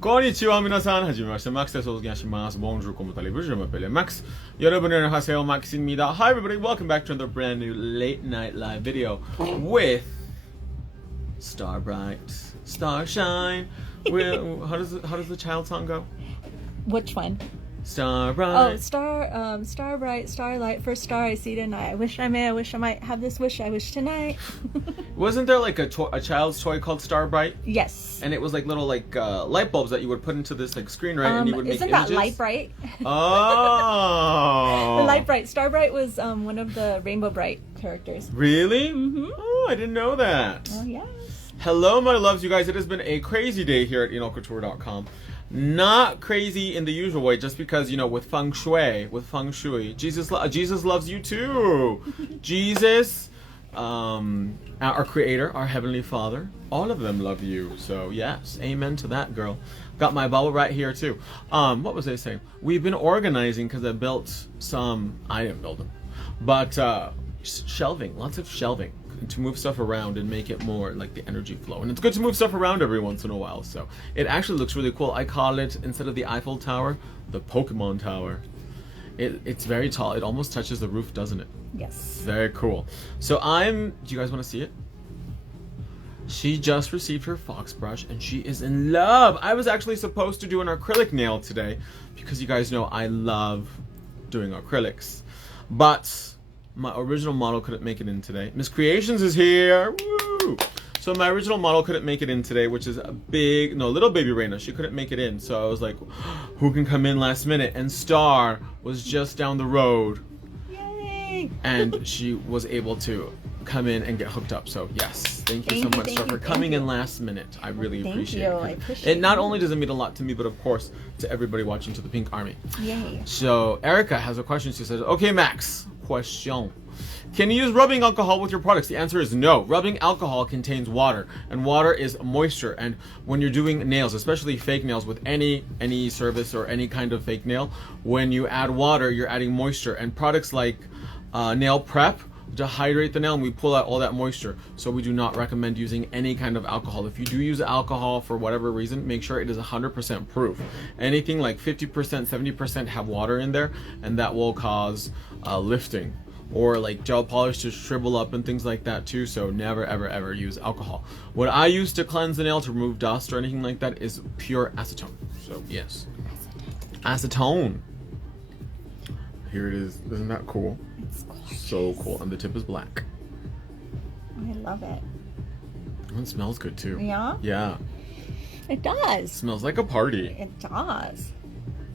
konnichiwa minasan, hajimemashite, Max desu, onegaishimasu, bonjour, comment allez-vous, je m'appelle Max. 여러분 안녕하세요, Max입니다. Hi everybody, welcome back to another brand new late night live video with Star Bright, Starshine. How does the child song go? Which one? Star Bright. Oh, star bright, starlight, first star I see tonight. I wish I might have this wish I wish tonight. Wasn't there like a child's toy called Star Bright? Yes. And it was like little light bulbs that you would put into this screen, right? And you would isn't make images? that Light Bright? Oh. The Light Bright. Star Bright was one of the Rainbow Bright characters. Really? Mm-hmm. Oh, I didn't know that. Oh, yes. Hello, my loves, you guys. It has been a crazy day here at EnelCouture.com. Not crazy in the usual way, just because, with feng shui, Jesus loves you too. Jesus, our creator, our heavenly father, all of them love you. So yes, amen to that, girl. Got my bubble right here too. What was I saying? We've been organizing because I didn't build them, but shelving, lots of shelving, to move stuff around and make it more like the energy flow. And it's good to move stuff around every once in a while, so it actually looks really cool. I call it, instead of the Eiffel Tower, the Pokemon Tower. It's very tall. It almost touches the roof, doesn't it? Yes. Very cool. So do you guys want to see it? She just received her fox brush and she is in love. I was actually supposed to do an acrylic nail today because you guys know I love doing acrylics, but my original model couldn't make it in today. Miss Creations is here. Woo! So my original model couldn't make it in today, which is little baby Raina. She couldn't make it in. So I was like, who can come in last minute? And Star was just down the road. Yay! And she was able to come in and get hooked up. So yes, thank you so much, Star, for coming in last minute. I really appreciate it. I appreciate it. It not only does it mean a lot to me, but of course to everybody watching, to the Pink Army. Yay. So Erica has a question. She says, okay, Max, question. Can you use rubbing alcohol with your products? The answer is no. Rubbing alcohol contains water, and water is moisture. And when you're doing nails, especially fake nails with any service or any kind of fake nail, when you add water, you're adding moisture. And products like nail prep dehydrate the nail, and we pull out all that moisture. So we do not recommend using any kind of alcohol. If you do use alcohol for whatever reason, make sure it is 100% proof. Anything like 50%, 70% have water in there, and that will cause lifting, or like gel polish to shrivel up and things like that too. So never ever ever use alcohol. What I use to cleanse the nail, to remove dust or anything like that, is pure acetone. So yes, acetone. Here it is. Isn't that cool? It's gorgeous. So cool. And the tip is black. I love it. And it smells good too. Yeah? Yeah. It does. Smells like a party. It does.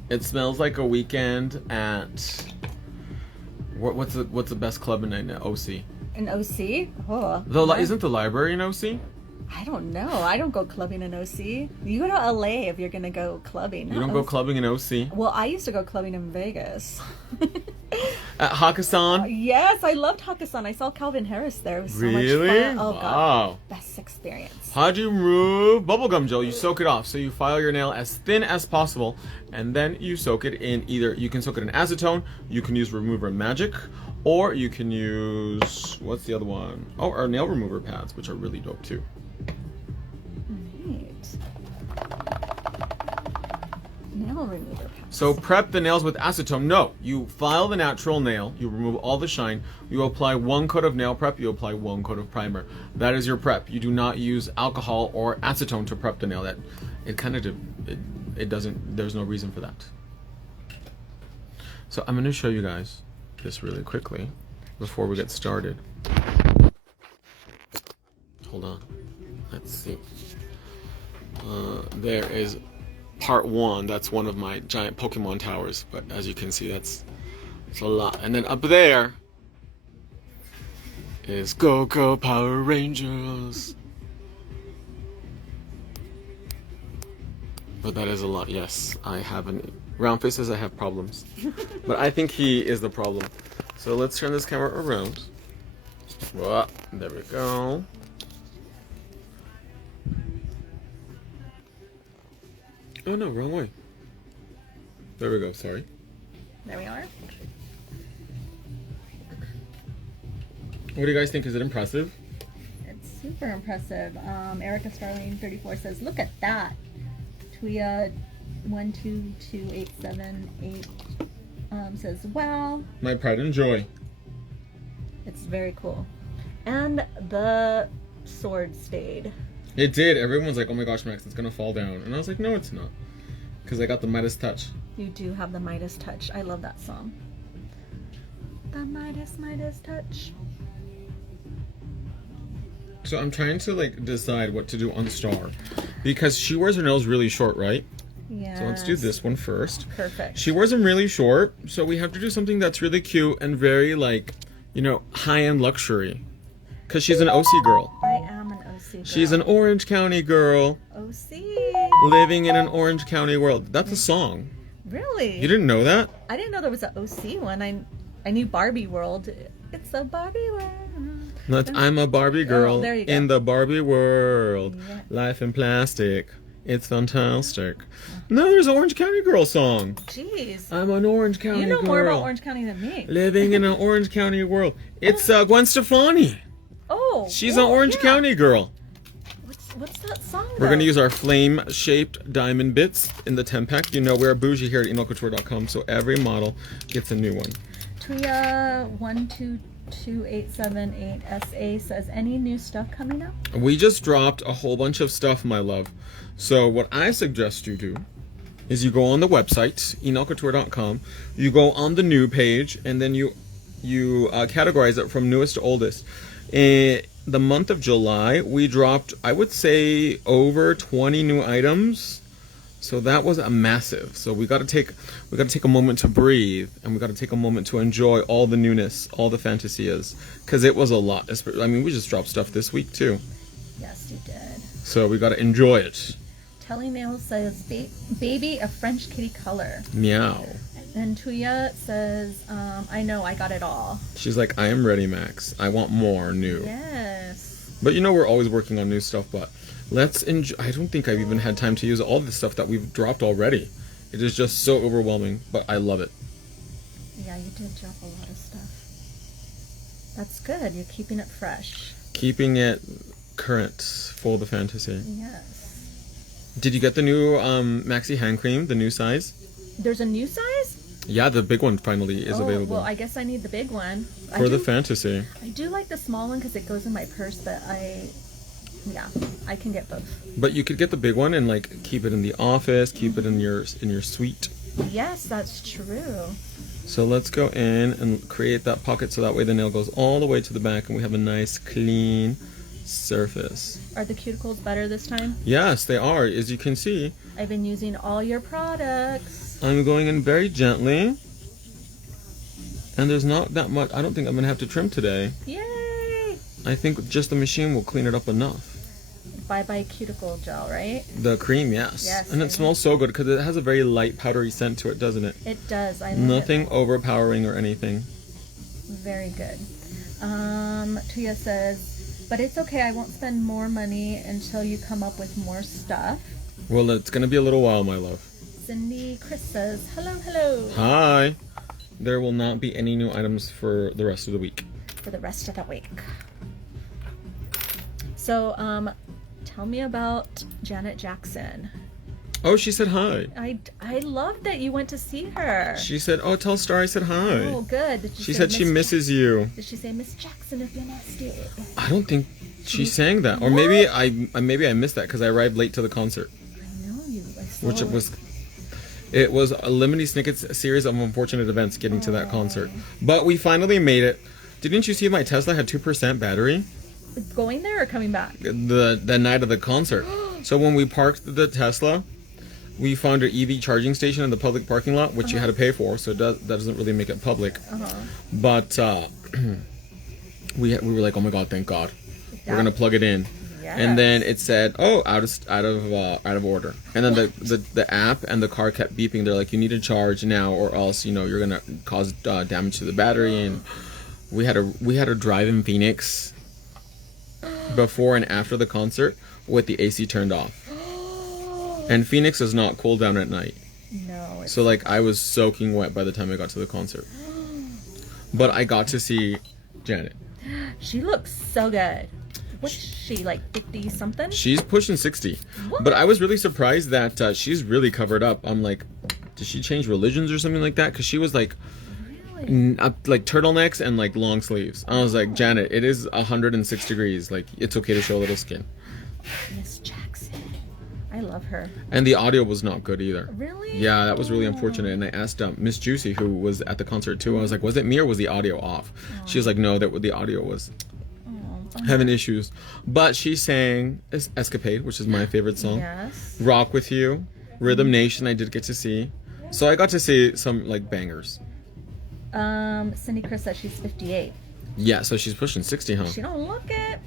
It smells like a weekend at what's the best club in OC? An OC? Oh. Isn't the library in OC? I don't know. I don't go clubbing in OC. You go to LA if you're gonna go clubbing. You don't go clubbing in OC? Well, I used to go clubbing in Vegas. At Hakkasan? Yes, I loved Hakkasan. I saw Calvin Harris there. It was so much Really? fun. Oh, wow. God. Best experience. How'd you remove bubblegum gel? You soak it off. So you file your nail as thin as possible, and then you soak it in you can soak it in acetone, you can use Remover Magic, or you can use, what's the other one? Oh, our nail remover pads, which are really dope too. Nail remover pads. So prep the nails with acetone. No, you file the natural nail, you remove all the shine, you apply 1 coat of nail prep, you apply 1 coat of primer. That is your prep. You do not use alcohol or acetone to prep the nail. It doesn't, there's no reason for that. So I'm going to show you guys this really quickly before we get started. Hold on. Let's see. There is part 1. That's one of my giant Pokemon towers, but as you can see, it's a lot. And then up there is Go Go Power Rangers. But that is a lot. Yes, I have round faces. I have problems, but I think he is the problem. So let's turn this camera around. Whoa, there we go. Oh no, wrong way. There we go, sorry. There we are. What do you guys think? Is it impressive? It's super impressive. Erica Starling 34 says, look at that. Tuya 122878 says, wow. My pride and joy. It's very cool. And the sword stayed. It did. Everyone's like, oh my gosh, Max, it's gonna fall down. And I was like, no, it's not. Because I got the Midas touch. You do have the Midas touch. I love that song. The Midas touch. So I'm trying to like decide what to do on Star. Because she wears her nails really short, right? Yeah. So let's do this one first. Perfect. She wears them really short, so we have to do something that's really cute and very like, you know, high-end luxury. Because she's an OC girl. I am an OC girl. She's an Orange County girl. OC. Living in an Orange County world. That's a song. Really? You didn't know that? I didn't know there was an OC one. I knew Barbie World. It's a Barbie world. I'm a Barbie girl there you go. in the Barbie world. Yeah. Life in plastic. It's fantastic. No, there's an Orange County girl song. Jeez. I'm an Orange County girl. You know more about Orange County than me. Living in an Orange County world. It's Gwen Stefani. Oh. She's well, an Orange yeah. County girl. What's that song? We're going to use our flame-shaped diamond bits in the 10-pack. You know, we're bougie here at emailcouture.com, so every model gets a new one. Tuya 122878SA says, any new stuff coming up? We just dropped a whole bunch of stuff, my love. So what I suggest you do is you go on the website, emailcouture.com, you go on the new page, and then you categorize it from newest to oldest. In the month of July, we dropped, I would say, over 20 new items. So that was a massive. So we got to take a moment to breathe, and we got to take a moment to enjoy all the newness, all the fantasias, because it was a lot. I mean, we just dropped stuff this week too. Yes, you did. So we got to enjoy it. Telly Nails says, baby, a French kitty color. Meow. And Tuya says, I know, I got it all. She's like, I am ready, Max. I want more new. Yes. But you know, we're always working on new stuff, but let's enjoy. I don't think I've even had time to use all the stuff that we've dropped already. It is just so overwhelming, but I love it. Yeah, you did drop a lot of stuff. That's good. You're keeping it fresh. Keeping it current, full of the fantasy. Yes. Did you get the new Maxi hand cream, the new size? There's a new size? Yeah, the big one finally is available. Well, I guess I need the big one. For the fantasy. I do like the small one because it goes in my purse, but I can get both. But you could get the big one and like keep it in the office, keep it in your suite. Yes, that's true. So let's go in and create that pocket so that way the nail goes all the way to the back and we have a nice clean surface. Are the cuticles better this time? Yes, they are. As you can see, I've been using all your products. I'm going in very gently. And there's not that much. I don't think I'm going to have to trim today. Yay! I think just the machine will clean it up enough. Bye-bye cuticle gel, right? The cream, yes. Yes. And it smells so good because it has a very light powdery scent to it, doesn't it? It does. I love Nothing it. overpowering or anything. Very good. Tuya says, but it's okay. I won't spend more money until you come up with more stuff. Well, it's going to be a little while, my love. Cindy Chris says, hello. Hi. There will not be any new items for the rest of the week. For the rest of the week. So, tell me about Janet Jackson. Oh, she said hi. I love that you went to see her. She said, oh, tell Star I said hi. Oh, good. Did She say said she Miss misses you. Did she say, Miss Jackson, if you're nasty? I don't think she sang that. Or maybe I missed that because I arrived late to the concert. I know you. I saw Which it was a Lemony Snicket's series of unfortunate events getting to that concert. But we finally made it. Didn't you see my Tesla had 2% battery? Going there or coming back? The night of the concert. So when we parked the Tesla, we found an EV charging station in the public parking lot, which you had to pay for, so that doesn't really make it public. But we were like, oh my god, thank God, we're gonna plug it in. Yes. And then it said, oh, out of order. And then the app and the car kept beeping. They're like, you need to charge now, or else you're gonna cause damage to the battery. And we had to drive in Phoenix before and after the concert with the AC turned off. And Phoenix is not cool down at night. No. So like I was soaking wet by the time I got to the concert. But I got to see Janet. She looks so good. What's she, like 50 something? She's pushing 60. What? But I was really surprised that she's really covered up. I'm like, did she change religions or something like that? Because she was like, like turtlenecks and like long sleeves. I was like, Janet, it is 106 degrees. Like, it's okay to show a little skin. Miss Jackson. I love her. And the audio was not good either. Really? Yeah, that was really unfortunate. And I asked Miss Juicy, who was at the concert too, I was like, was it me or was the audio off? She was like, no, that the audio was having issues. But she sang Escapade, which is my favorite song. Yes. Rock With You, Rhythm Nation I did get to see. So I got to see some like bangers. Cindy Chris says she's 58. Yeah, so she's pushing 60, huh? She don't look it.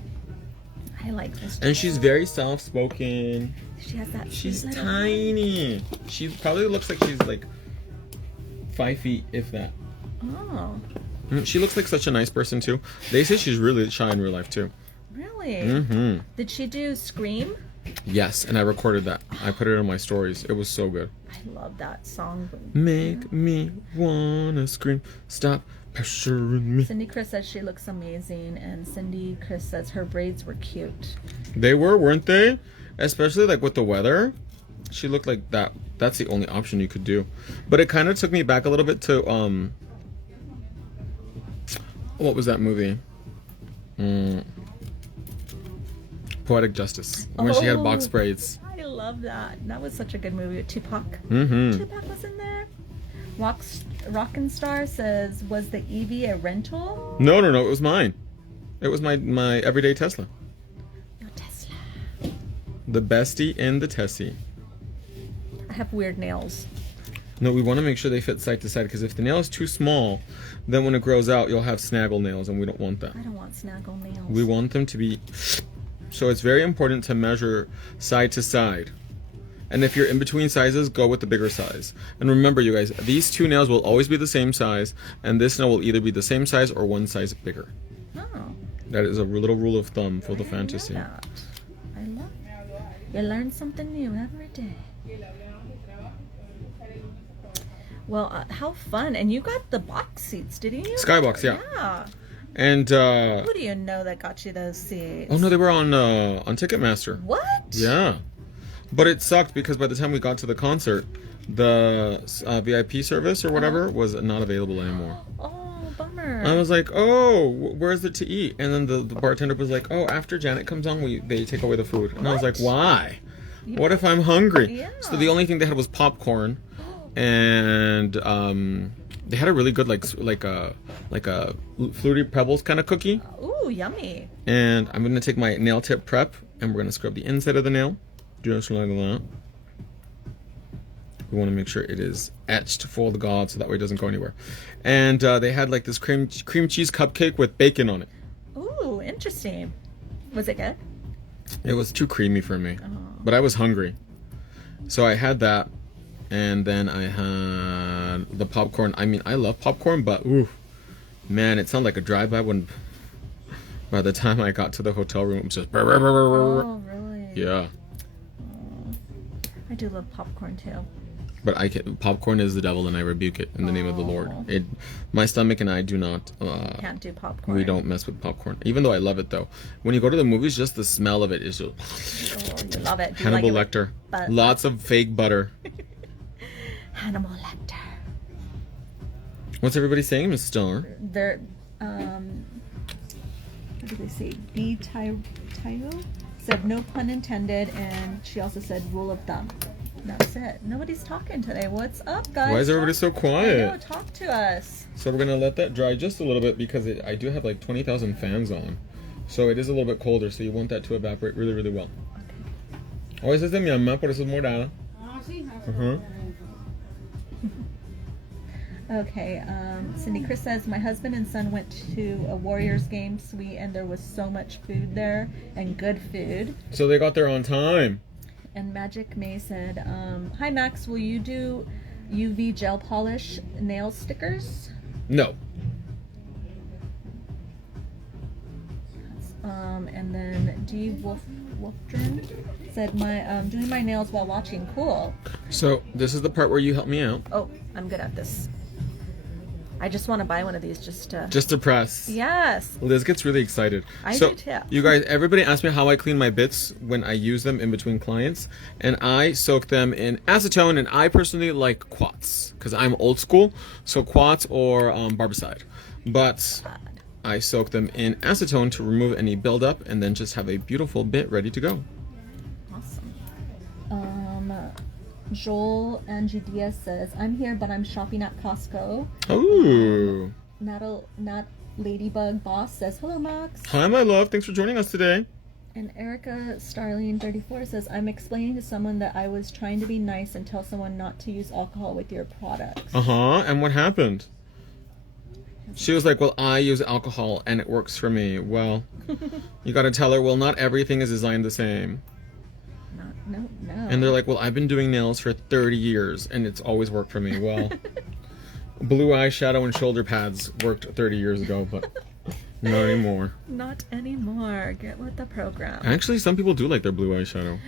I like this. And she's very soft-spoken. She has that. She's little- tiny. She probably looks like she's like 5 feet, if that. Oh, She looks like such a nice person too. They say she's really shy in real life too. really? Mm-hmm. Did she do Scream? Yes, and I recorded that. I put it on my stories. It was so good. I love that song. Make me wanna scream. Stop pressuring me. Cindy Chris says she looks amazing, and Cindy Chris says her braids were cute. They were, weren't they? Especially like with the weather. She looked like that. That's the only option you could do. But it kind of took me back a little bit to what was that movie? Poetic Justice, when she had box braids. I love that. That was such a good movie with Tupac. Mm-hmm. Tupac was in there. Rockin' Star says, was the Eevee a rental? No, it was mine. It was my everyday Tesla. Your Tesla. The bestie in the Tessie. I have weird nails. No, we want to make sure they fit side to side, because if the nail is too small, then when it grows out, you'll have snaggle nails, and we don't want that. I don't want snaggle nails. We want them to be... So it's very important to measure side to side. And if you're in between sizes, go with the bigger size. And remember, you guys, these two nails will always be the same size, and this nail will either be the same size or one size bigger. Oh. That is a little rule of thumb for the fantasy. I love it. You learn something new every day. Well, how fun. And you got the box seats, didn't you? Skybox, yeah. Yeah. And Who do you know that got you those seats? oh no, they were on Ticketmaster. What? Yeah. But it sucked because by the time we got to the concert, the VIP service or whatever was not available anymore. Oh, bummer. I was like, oh, where's it to eat? And then the bartender was like, oh, after Janet comes on, they take away the food. And I was like, why? What if I'm hungry? Yeah. So the only thing they had was popcorn, and they had a really good like a Fruity Pebbles kind of cookie. Ooh, yummy. And I'm gonna take my nail tip prep, and we're gonna scrub the inside of the nail, just like that. We want to make sure it is etched full of God, so that way it doesn't go anywhere. And they had like this cream cheese cupcake with bacon on it. Ooh, interesting. Was it good? It was too creamy for me, Oh. but I was hungry, so I had that, and then I had the popcorn. I mean, I love popcorn, but ooh, man, it sounded like a drive-by when. By the time I got to the hotel room, it was just. Oh, really? Yeah. Oh. I do love popcorn too. But popcorn is the devil, and I rebuke it in the name of the Lord. My stomach and I do not. Can't do popcorn. We don't mess with popcorn, even though I love it though. When you go to the movies, just the smell of it is just. Oh, you love it. Do you Hannibal like it Lecter. Lots of fake butter. Hannibal Lecter. What's everybody saying, Miss Star? They're what did they say? B. Tayo said no pun intended, and she also said rule of thumb. That's it. Nobody's talking today. What's up, guys? Why is everybody so quiet? I know, talk to us. So we're gonna let that dry just a little bit because I do have like 20,000 fans on, so it is a little bit colder. So you want that to evaporate really, really well. Oh, esa es de mi mamá, por eso es morada. Okay, Cindy Chris says, my husband and son went to a Warriors game, sweet, and there was so much food there, and good food. So they got there on time. And Magic May said, hi Max, will you do UV gel polish nail stickers? No. And then D. Wolfdren said, doing my nails while watching. Cool. So this is the part where you help me out. Oh, I'm good at this. I just want to buy one of these just to press. Yes. Liz gets really excited. I do too. You guys, everybody asks me how I clean my bits when I use them in between clients, and I soak them in acetone, and I personally like Quats because I'm old school, so Quats or Barbicide. But I soak them in acetone to remove any buildup, and then just have a beautiful bit ready to go. Awesome. Joel Angie Diaz says, I'm here, but I'm shopping at Costco. Oh. Not Ladybug Boss says, hello, Max. Hi, my love. Thanks for joining us today. And Erica Starling 34 says, I'm explaining to someone that I was trying to be nice and tell someone not to use alcohol with your products. And what happened? She was like, well, I use alcohol and it works for me. Well, you got to tell her, well, not everything is designed the same. No. And they're like, well, I've been doing nails for 30 years and it's always worked for me. Well, blue eyeshadow and shoulder pads worked 30 years ago, but not anymore. Not anymore. Get with the program. Actually, some people do like their blue eyeshadow.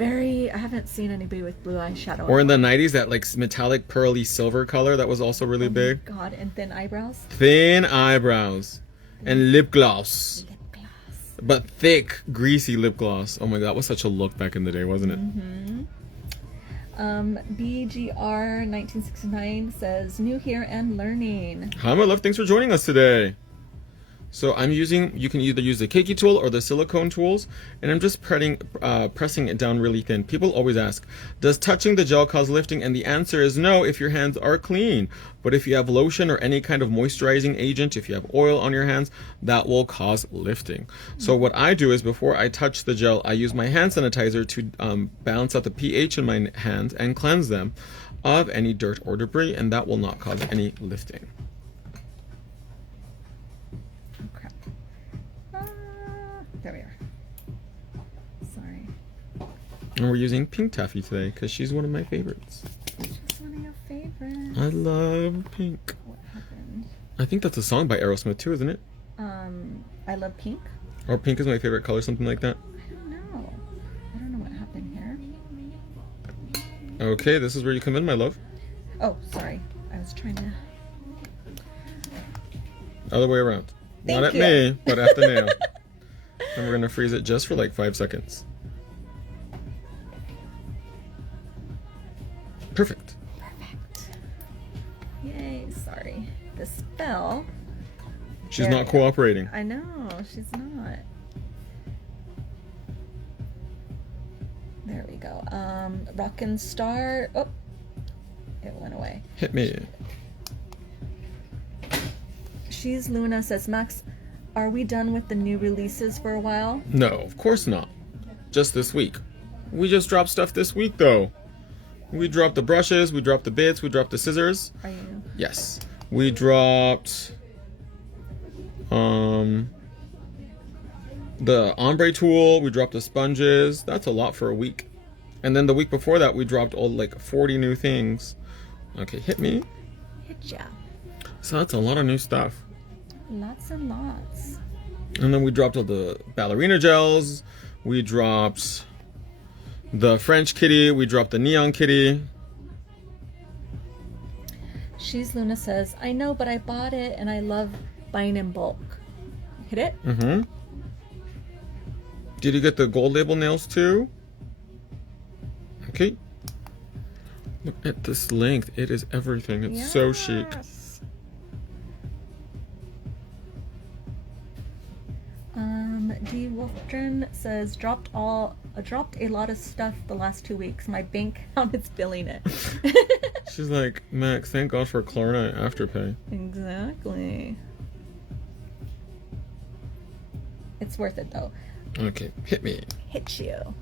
I haven't seen anybody with blue eyeshadow. Or in the 90s, that like metallic pearly silver color that was also really big. God, and thin eyebrows. Thin eyebrows. And lip gloss. But thick, greasy lip gloss. Oh my god, that was such a look back in the day, wasn't it? BGR 1969 says, new here and learning. Hi, my love. Thanks for joining us today. So you can either use the cakey tool or the silicone tools, and I'm just pressing it down really thin. People always ask, does touching the gel cause lifting? And the answer is no if your hands are clean. But if you have lotion or any kind of moisturizing agent, if you have oil on your hands, that will cause lifting. So what I do is before I touch the gel, I use my hand sanitizer to balance out the pH in my hands and cleanse them of any dirt or debris, and that will not cause any lifting. There we are. Sorry. And we're using pink taffy today because she's one of my favorites. She's one of your favorites. I love pink. What happened? I think that's a song by Aerosmith too, isn't it? I love pink. Or pink is my favorite color, something like that. I don't know what happened here. Okay, this is where you come in, my love. Oh, sorry. I was trying to... Other way around. Not at you. me, but at the nail. And we're going to freeze it just for like 5 seconds. Perfect. Yay, sorry. The spell. She's not cooperating. I know, she's not. There we go. Rockin' Star. Oh, it went away. Hit me. She's Luna says, Max, are we done with the new releases for a while? No, of course not. Just this week. We just dropped stuff this week, though. We dropped the brushes, we dropped the bits, we dropped the scissors. Are you? Yes. We dropped the ombre tool, we dropped the sponges. That's a lot for a week. And then the week before that, we dropped all like 40 new things. Okay, hit me. Hit ya. So that's a lot of new stuff. Lots and lots. And then we dropped all the ballerina gels. We dropped the French kitty. We dropped the neon kitty. She's Luna says, I know, but I bought it and I love buying in bulk. Hit it? Mm-hmm. Did you get the gold label nails too? Okay. Look at this length. It is everything. It's so chic. D. Wolfdren says, dropped a lot of stuff the last 2 weeks. My bank account is billing it. She's like, Max, thank God for Klarna Afterpay. Exactly. It's worth it though. Okay, hit me. Hit you.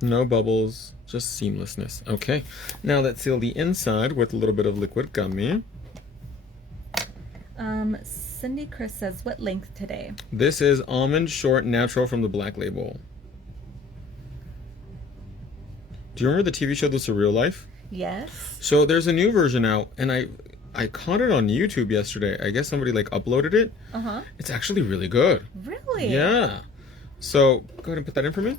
No bubbles, just seamlessness. Okay, now let's seal the inside with a little bit of liquid gummy. Cindy Chris says, what length today? This is Almond Short Natural from the Black Label. Do you remember the TV show The Surreal Life? Yes. So there's a new version out, and I caught it on YouTube yesterday. I guess somebody like uploaded it. Uh-huh. It's actually really good. Really? Yeah. So go ahead and put that in for me.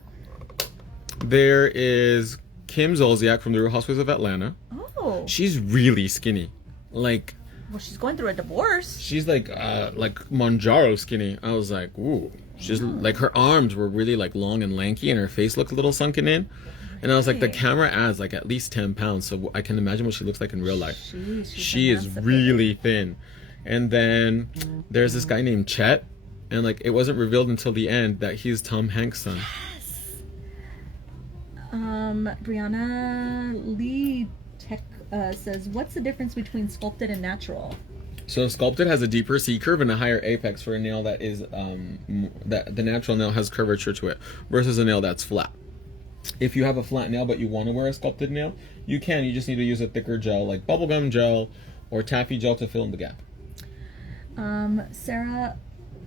There is Kim Zolciak from the Real Housewives of Atlanta. Oh. She's really skinny. Like, Well, she's going through a divorce. she's like Manjaro skinny. I was like, ooh. She's like, her arms were really like long and lanky, and her face looked a little sunken in. And I was like, the Right. camera adds like at least 10 pounds, so I can imagine what she looks like in real life. She's She is emancipated. really thin. And then there's this guy named Chet, and like it wasn't revealed until the end that he's Tom Hanks' son. Brianna Lee Tech says, what's the difference between sculpted and natural? So sculpted has a deeper C curve and a higher apex for a nail that is that the natural nail has curvature to it versus a nail that's flat. If you have a flat nail but you want to wear a sculpted nail, you can. You just need to use a thicker gel like bubblegum gel or taffy gel to fill in the gap. Sarah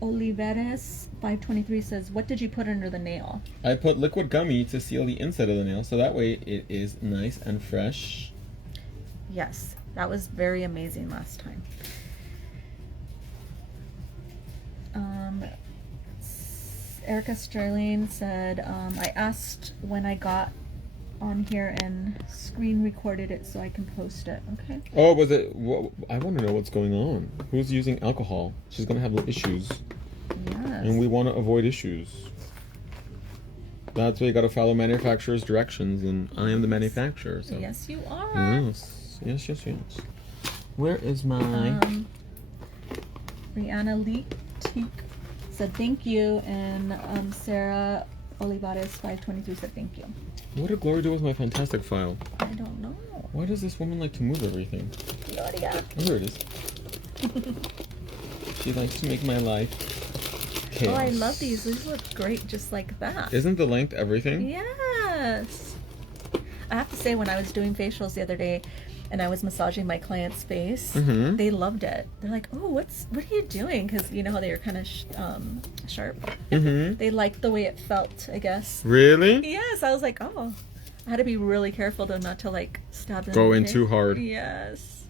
Oliveres 523 says, what did you put under the nail? I put liquid gummy to seal the inside of the nail, so that way it is nice and fresh. Yes, that was very amazing last time. Erica Sterling said, I asked when I got on here and screen recorded it so I can post it. Okay. Oh, was it? I want to know what's going on. Who's using alcohol? She's gonna have issues, Yes. and we want to avoid issues. That's why you gotta follow manufacturer's directions, and I am the manufacturer. So. Yes, you are. Yes. Where is my? Rihanna Lee Teak said thank you, and Sarah Olivares 523 said thank you. What did Glory do with my fantastic file? I don't know. Why does this woman like to move everything? Gloria. Oh, here it is. She likes to make my life chaos. Oh, I love these. These look great just like that. Isn't the length everything? Yes. I have to say, when I was doing facials the other day and I was massaging my client's face, Mhm. they loved it. They're like, oh, what are you doing? Because you know how they were kind of sharp. Mm-hmm. They liked the way it felt, I guess. Really? Yes, I was like, oh. I had to be really careful though not to like stab them. Go the in face. too hard. Yes.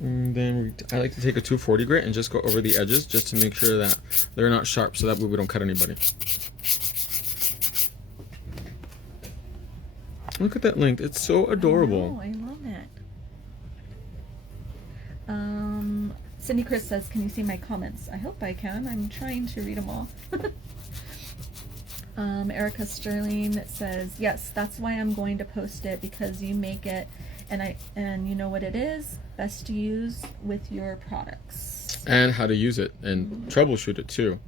And then I like to take a 240 grit and just go over the edges just to make sure that they're not sharp, so that way we don't cut anybody. Look at that length. It's so adorable. I love it. Cindy Chris says, can you see my comments? I hope I can. I'm trying to read them all. Erica Sterling says, yes, that's why I'm going to post it, because you make it, and you know what it is, best to use with your products. And how to use it and troubleshoot it too.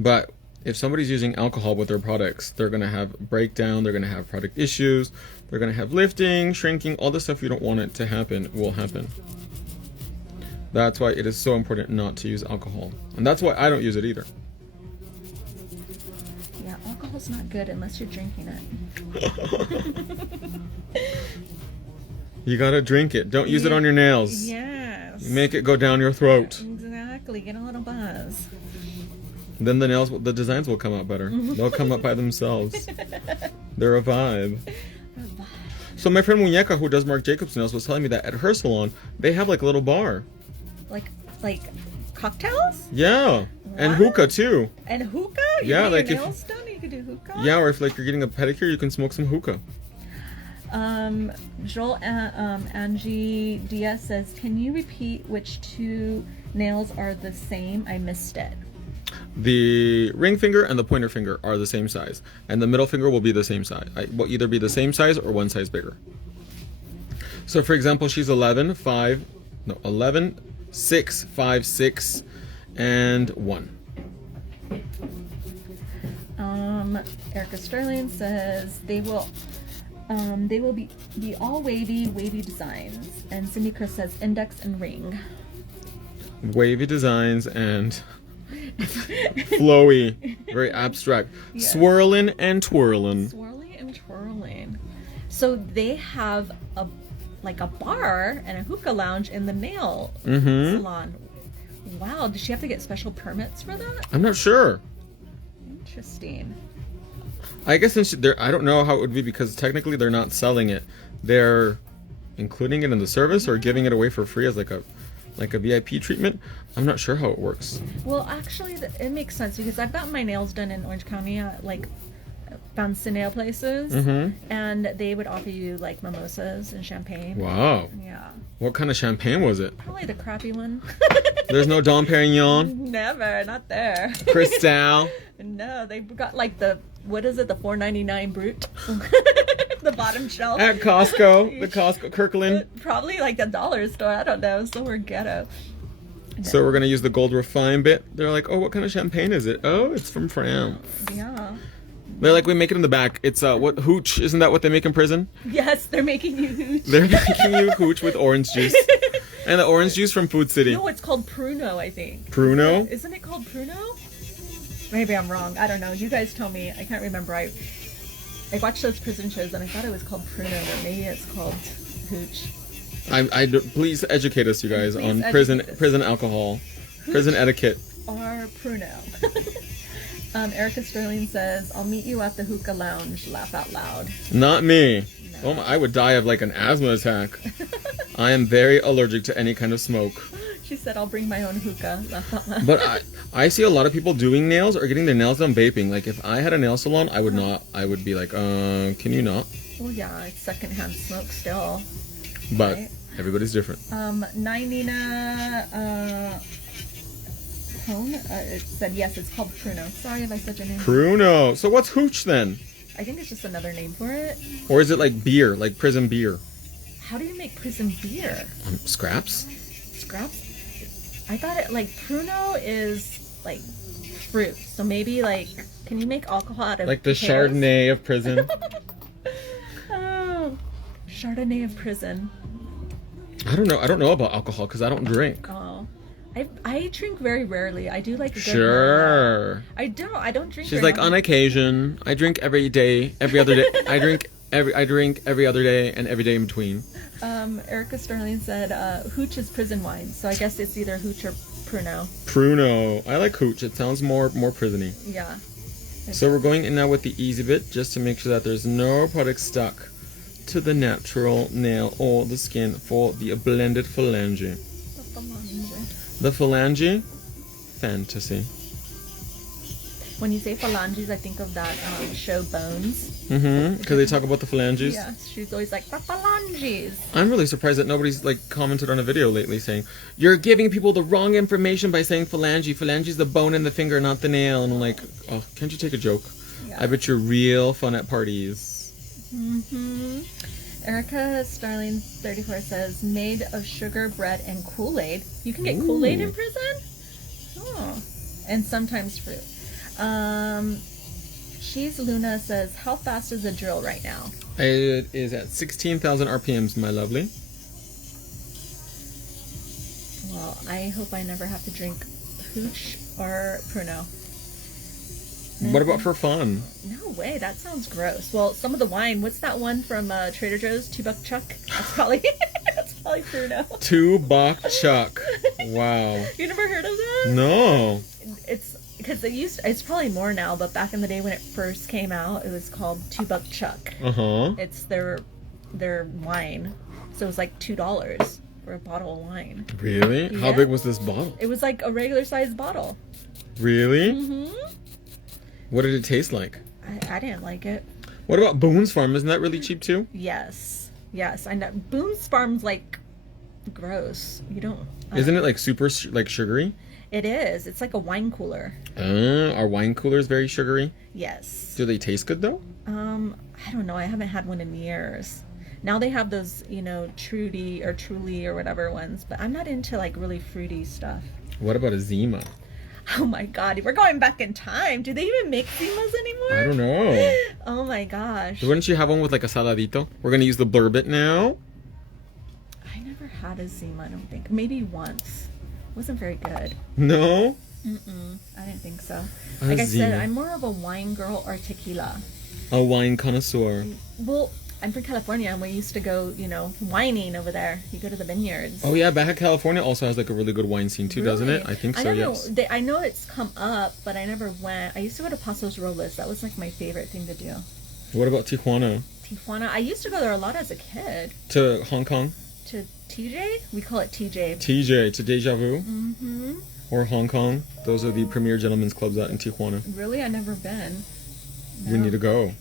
But if somebody's using alcohol with their products, they're going to have breakdown, they're going to have product issues, they're going to have lifting, shrinking, all the stuff you don't want it to happen will happen. That's why it is so important not to use alcohol. And that's why I don't use it either. Yeah, alcohol's not good unless you're drinking it. You got to drink it. Don't use it on your nails. Yes. Make it go down your throat. Exactly. Get a little buzz. Then the designs will come out better. They'll come up by themselves. They're a vibe. So my friend Muñeca, who does Marc Jacobs nails, was telling me that at her salon, they have like a little bar. Like cocktails? Yeah. And What? hookah too. And hookah? Yeah, You like get if- your nails done, you could do hookah? Yeah, or if like you're getting a pedicure, you can smoke some hookah. Joel Angie Diaz says, can you repeat which two nails are the same? I missed it. The ring finger and the pointer finger are the same size, and the middle finger will be the same size. Will either be the same size or one size bigger. So for example, she's 11, 6, 5, 6, and 1. Erica Sterling says they will be all wavy designs. And Cindy Chris says index and ring. Wavy designs and flowy, very abstract. Yes. Swirling and twirling. Swirling and twirling. So they have a bar and a hookah lounge in the nail salon. Wow, does she have to get special permits for that? I'm not sure. Interesting. I guess since I don't know how it would be, because technically they're not selling it. They're including it in the service or giving it away for free as like a VIP treatment. I'm not sure how it works. Well, actually, it makes sense because I've gotten my nails done in Orange County, fancy nail places, Mm-hmm. and they would offer you like mimosas and champagne. Wow. Yeah, What kind of champagne was it? probably the crappy one. There's no Dom Perignon? Never, not there. Cristal? No, they got like the what is it? The $4.99 Brut, the bottom shelf. At Costco, the Costco Kirkland. Probably like a dollar store. I don't know. Somewhere ghetto. So we're gonna use the gold refined bit. They're like, oh, what kind of champagne is it? Oh, it's from France. Yeah. They're like, we make it in the back. It's what hooch? Isn't that what they make in prison? Yes, they're making you hooch. They're making you hooch with orange juice, and the orange juice from Food City. No, it's called Pruno, I think. Pruno? Isn't it called Pruno? Maybe I'm wrong. I don't know. You guys tell me. I can't remember. I watched those prison shows and I thought it was called Pruno, but maybe it's called hooch. Please educate us, you guys, Please on educate us. prison alcohol, prison etiquette. Or Pruno. Erica Sterling says, I'll meet you at the hookah lounge. Laugh out loud. Not me. No. Oh my, I would die of like an asthma attack. I am very allergic to any kind of smoke. She said, I'll bring my own hookah. Laugh out loud. But I see a lot of people doing nails or getting their nails done vaping. Like if I had a nail salon, I would not. I would be like, can you not? Well, yeah, it's secondhand smoke still. But Right. everybody's different. Nina Hone, it said, yes, it's called Pruno. Sorry if I said your name. Pruno. So what's hooch then? I think it's just another name for it. Or is it like beer, like prison beer? How do you make prison beer? Scraps? Scraps? I thought it, like, Pruno is, like, fruit. So maybe, like, can you make alcohol out of Like the potatoes? Chardonnay of prison? Oh, Chardonnay of prison. I don't know. I don't know about alcohol because I don't drink. Oh. I drink very rarely. I do like a good Sure. I don't drink She's very like, often. on occasion. I drink every day, every other day. I drink every other day and every day in between. Erica Sterling said, hooch is prison wine. So I guess it's either hooch or Pruno. Pruno. I like hooch. It sounds more prisony. Yeah. So we're going in now with the easy bit just to make sure that there's no product stuck to the natural nail or the skin for the blended phalange. The phalange fantasy. When you say phalanges, I think of that show Bones. Mm-hmm. Because they talk about the phalanges. Yeah, she's always like, the phalanges. I'm really surprised that nobody's like commented on a video lately saying you're giving people the wrong information by saying phalange. Phalange is the bone in the finger, not the nail. And I'm like, oh, can't you take a joke? Yeah. I bet you're real fun at parties. Mm-hmm. Erica Starling 34 says, made of sugar, bread, and Kool-Aid. You can get Ooh. Kool-Aid in prison? Oh. And sometimes fruit. She's Luna says, how fast is the drill right now? It is at 16,000 RPMs, my lovely. Well, I hope I never have to drink hooch or Pruno. What about for fun? No way, that sounds gross. Well, some of the wine, what's that one from Trader Joe's, $2 Chuck? That's probably that's probably Pruno. $2 Chuck. Wow. You never heard of that? No. It's because it's probably more now, but back in the day when it first came out, it was called $2 Chuck. Uh-huh. It's their wine. So it was like $2 for a bottle of wine. Really? How Yeah. big was this bottle? It was like a regular sized bottle. Really? Mm-hmm. What did it taste like? I didn't like it. What about Boone's Farm? Isn't that really cheap too? Yes. I know. Boone's Farm's like gross. You don't. Isn't it like super like sugary? It is. It's like a wine cooler. Are wine coolers very sugary? Yes. Do they taste good though? I don't know. I haven't had one in years. Now they have those, Trudy or Truly or whatever ones, but I'm not into like really fruity stuff. What about a Zima? Oh my god, we're going back in time. Do they even make Zimas anymore? I don't know. Oh my gosh. Wouldn't you have one with like a saladito? We're gonna use the Blurbit now. I never had a Zima, I don't think. Maybe once. Wasn't very good. No? I didn't think so. A Like I Zima. said, I'm more of a wine girl or tequila. A wine connoisseur. Well, I'm from California and we used to go, wining over there. You go to the vineyards. Oh yeah, Baja California also has like a really good wine scene too, doesn't it? I think so, yes. I know it's come up, but I never went. I used to go to Pasos Robles. That was like my favorite thing to do. What about Tijuana? Tijuana. I used to go there a lot as a kid. To Hong Kong? To TJ? We call it TJ. TJ, to Deja Vu? Mm-hmm. Or Hong Kong. Those are the premier gentlemen's clubs out in Tijuana. Really? I've never been. We need to go.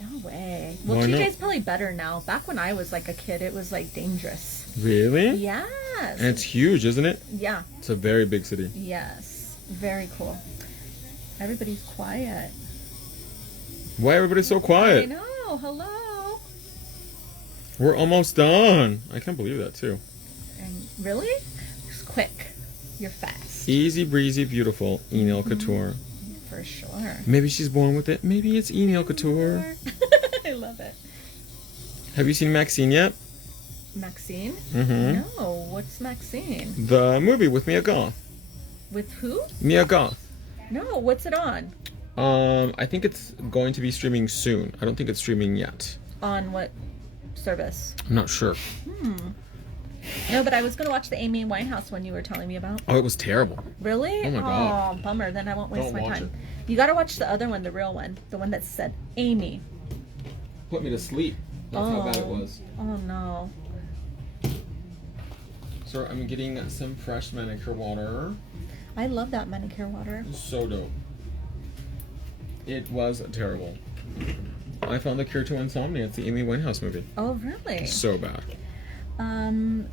No way. Well, Why TJ's not? probably better now. Back when I was like a kid, it was like dangerous. Really? Yes. And it's huge, isn't it? Yeah. It's a very big city. Yes. Very cool. Everybody's quiet. Why everybody's so quiet? I know. Hello. We're almost done. I can't believe that too. And really? Just quick. You're fast. Easy breezy, beautiful. Nail couture. For sure. Maybe she's born with it. Maybe it's nail couture. I love it. Have you seen Maxine yet? Maxine? Mm-hmm. No. What's Maxine? The movie with Mia Goth. With who? Mia Goth. No. What's it on? I think it's going to be streaming soon. I don't think it's streaming yet. On what service? I'm not sure. No, but I was going to watch the Amy Winehouse one you were telling me about. Oh, it was terrible. Really? Oh my God. Oh, bummer. Then I won't waste Don't my watch time. it. You got to watch the other one, the real one. The one that said Amy. Put me to sleep. That's how bad it was. Oh, no. So I'm getting some fresh manicure water. I love that manicure water. So dope. It was terrible. I found the cure to insomnia. It's the Amy Winehouse movie. Oh, really? So bad.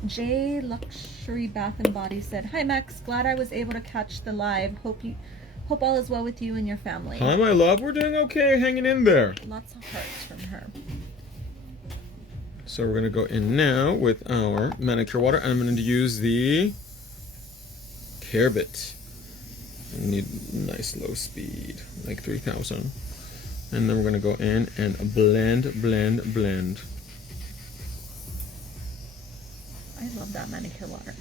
J Luxury Bath and Body said, "Hi Max, glad I was able to catch the live. Hope all is well with you and your family." Hi, my love. We're doing okay. Hanging in there. Lots of hearts from her. So we're going to go in now with our manicure water. And I'm going to use the Care Bit. I need nice low speed, like 3,000. And then we're going to go in and blend. I love that manicure water.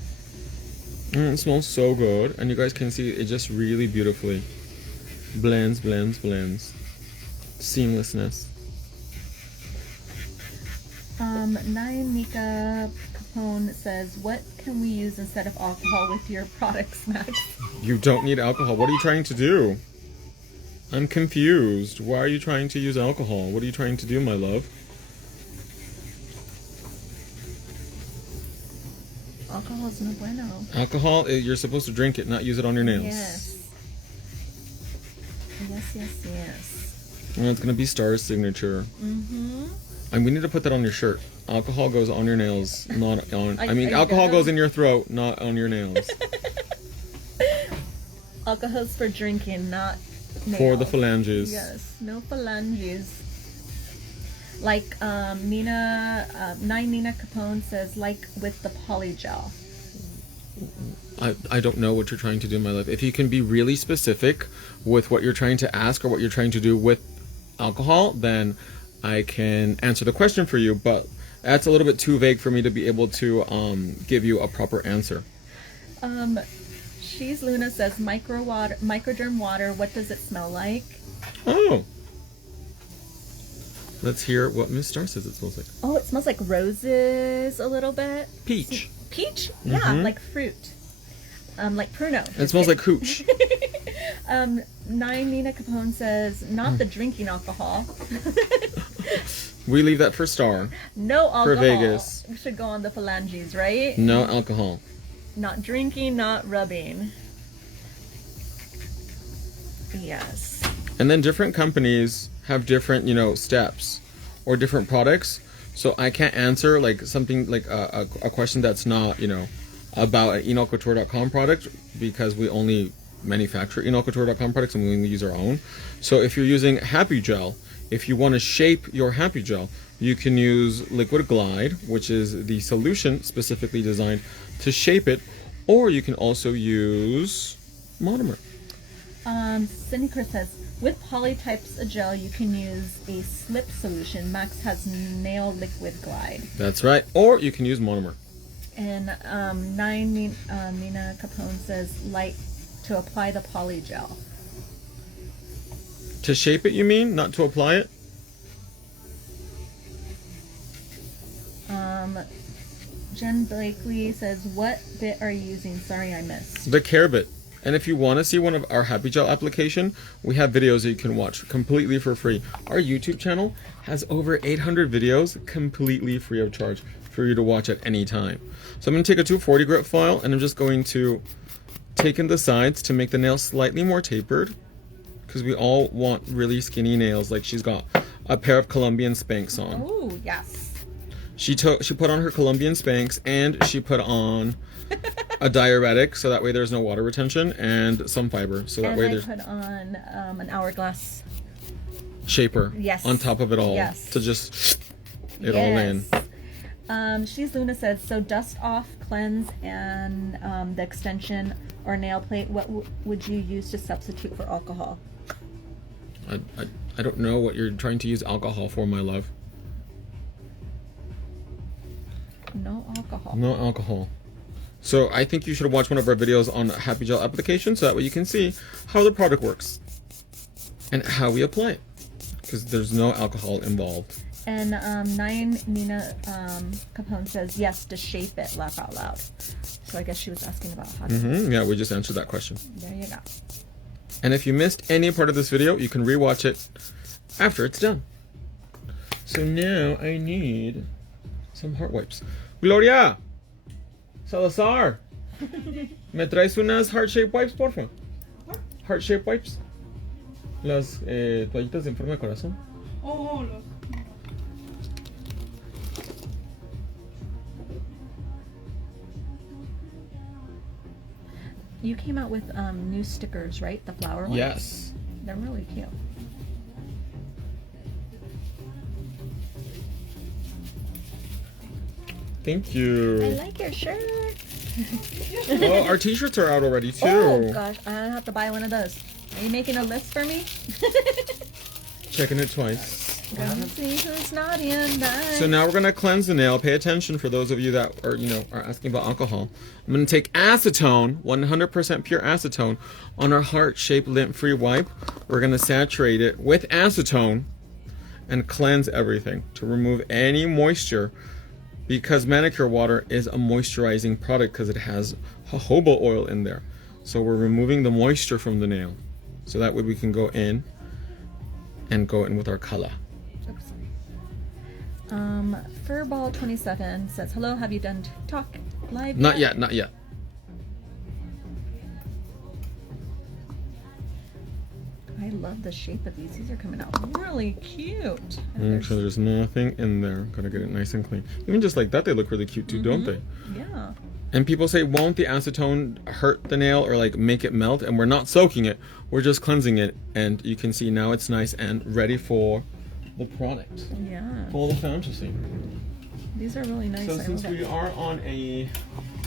It smells so good. And you guys can see it just really beautifully blends. Seamlessness. Nika Capone says, "What can we use instead of alcohol with your products, Max?" You don't need alcohol. What are you trying to do? I'm confused. Why are you trying to use alcohol? What are you trying to do, my love? Alcohol is no bueno. Alcohol, you're supposed to drink it, not use it on your nails. Yes. And it's going to be Star's signature. And we need to put that on your shirt. Alcohol goes on your nails, not on... alcohol goes in your throat, not on your nails. Alcohol's for drinking, not nails. For the phalanges. Yes, no phalanges. Like Nina Capone says, like with the polygel. I don't know what you're trying to do, my love. If you can be really specific with what you're trying to ask or what you're trying to do with alcohol, then I can answer the question for you, but that's a little bit too vague for me to be able to give you a proper answer. She's Luna says, microderm water, what does it smell like? Oh. Let's hear what Miss Star says it smells like. Oh, it smells like roses a little bit. Peach. Peach? Yeah, like fruit. Like pruno. It smells like hooch. Nina Capone says, not the drinking alcohol. We leave that for Star. No alcohol. For Vegas. We should go on the phalanges, right? No alcohol. Not drinking, not rubbing. Yes. And then different companies have different, steps or different products. So I can't answer like something like a question that's not, about an enolcouture.com product because we only manufacture enolcouture.com products and we only use our own. So if you're using Happy Gel, if you want to shape your Happy Gel, you can use Liquid Glide, which is the solution specifically designed to shape it, or you can also use monomer. Cindy Chris says, with Polytypes gel, you can use a slip solution. Max has Nail Liquid Glide. That's right. Or you can use monomer. And Nina Capone says, light to apply the poly gel. To shape it, you mean? Not to apply it? Jen Blakely says, what bit are you using? Sorry, I missed. The Care Bit. And if you want to see one of our Happy Gel application, we have videos that you can watch completely for free. Our YouTube channel has over 800 videos completely free of charge for you to watch at any time. So I'm going to take a 240 grit file and I'm just going to take in the sides to make the nail slightly more tapered. because we all want really skinny nails. Like she's got a pair of Colombian Spanx on. Oh, yes. She put on her Colombian Spanx and she put on a diuretic, so that way there's no water retention, and some fiber, so that way there's put on an hourglass shaper. Yes. On top of it all. Yes. To just it all in. She's Luna says, so dust off, cleanse, and the extension or nail plate, what would you use to substitute for alcohol? I don't know what you're trying to use alcohol for, my love. No alcohol. No alcohol. So I think you should watch one of our videos on Happy Gel application, so that way you can see how the product works and how we apply it, because there's no alcohol involved. And Nina Capone says, yes, to shape it, laugh out loud. So I guess she was asking about how to... Yeah, we just answered that question. There you go. And if you missed any part of this video, you can rewatch it after it's done. So now I need some heart wipes. Gloria! Salazar! ¿Me traes unas heart-shaped wipes, porfa? Heart-shaped wipes. Las toallitas en forma de corazón. Oh, los... You came out with new stickers, right? The flower ones? Yes. They're really cute. Thank you. I like your shirt. Oh, our t-shirts are out already too. Oh gosh, I have to buy one of those. Are you making a list for me? Checking it twice. Gonna see who's naughty and nice. So now we're gonna cleanse the nail. Pay attention for those of you that are, are asking about alcohol. I'm gonna take acetone, 100% pure acetone, on our heart-shaped lint-free wipe. We're gonna saturate it with acetone and cleanse everything to remove any moisture, because manicure water is a moisturizing product because it has jojoba oil in there. So we're removing the moisture from the nail, so that way we can go in with our color. Oops. Furball27 says, hello, have you done TikTok live Not yet, not yet. I love the shape of these. These are coming out really cute. Make sure there's nothing in there. Gotta get it nice and clean. Even just like that, they look really cute too, don't they? Yeah. And people say, won't the acetone hurt the nail or like make it melt? And we're not soaking it, we're just cleansing it. And you can see now it's nice and ready for the product. Yeah. For the fantasy. These are really nice. So I since love we it. are on a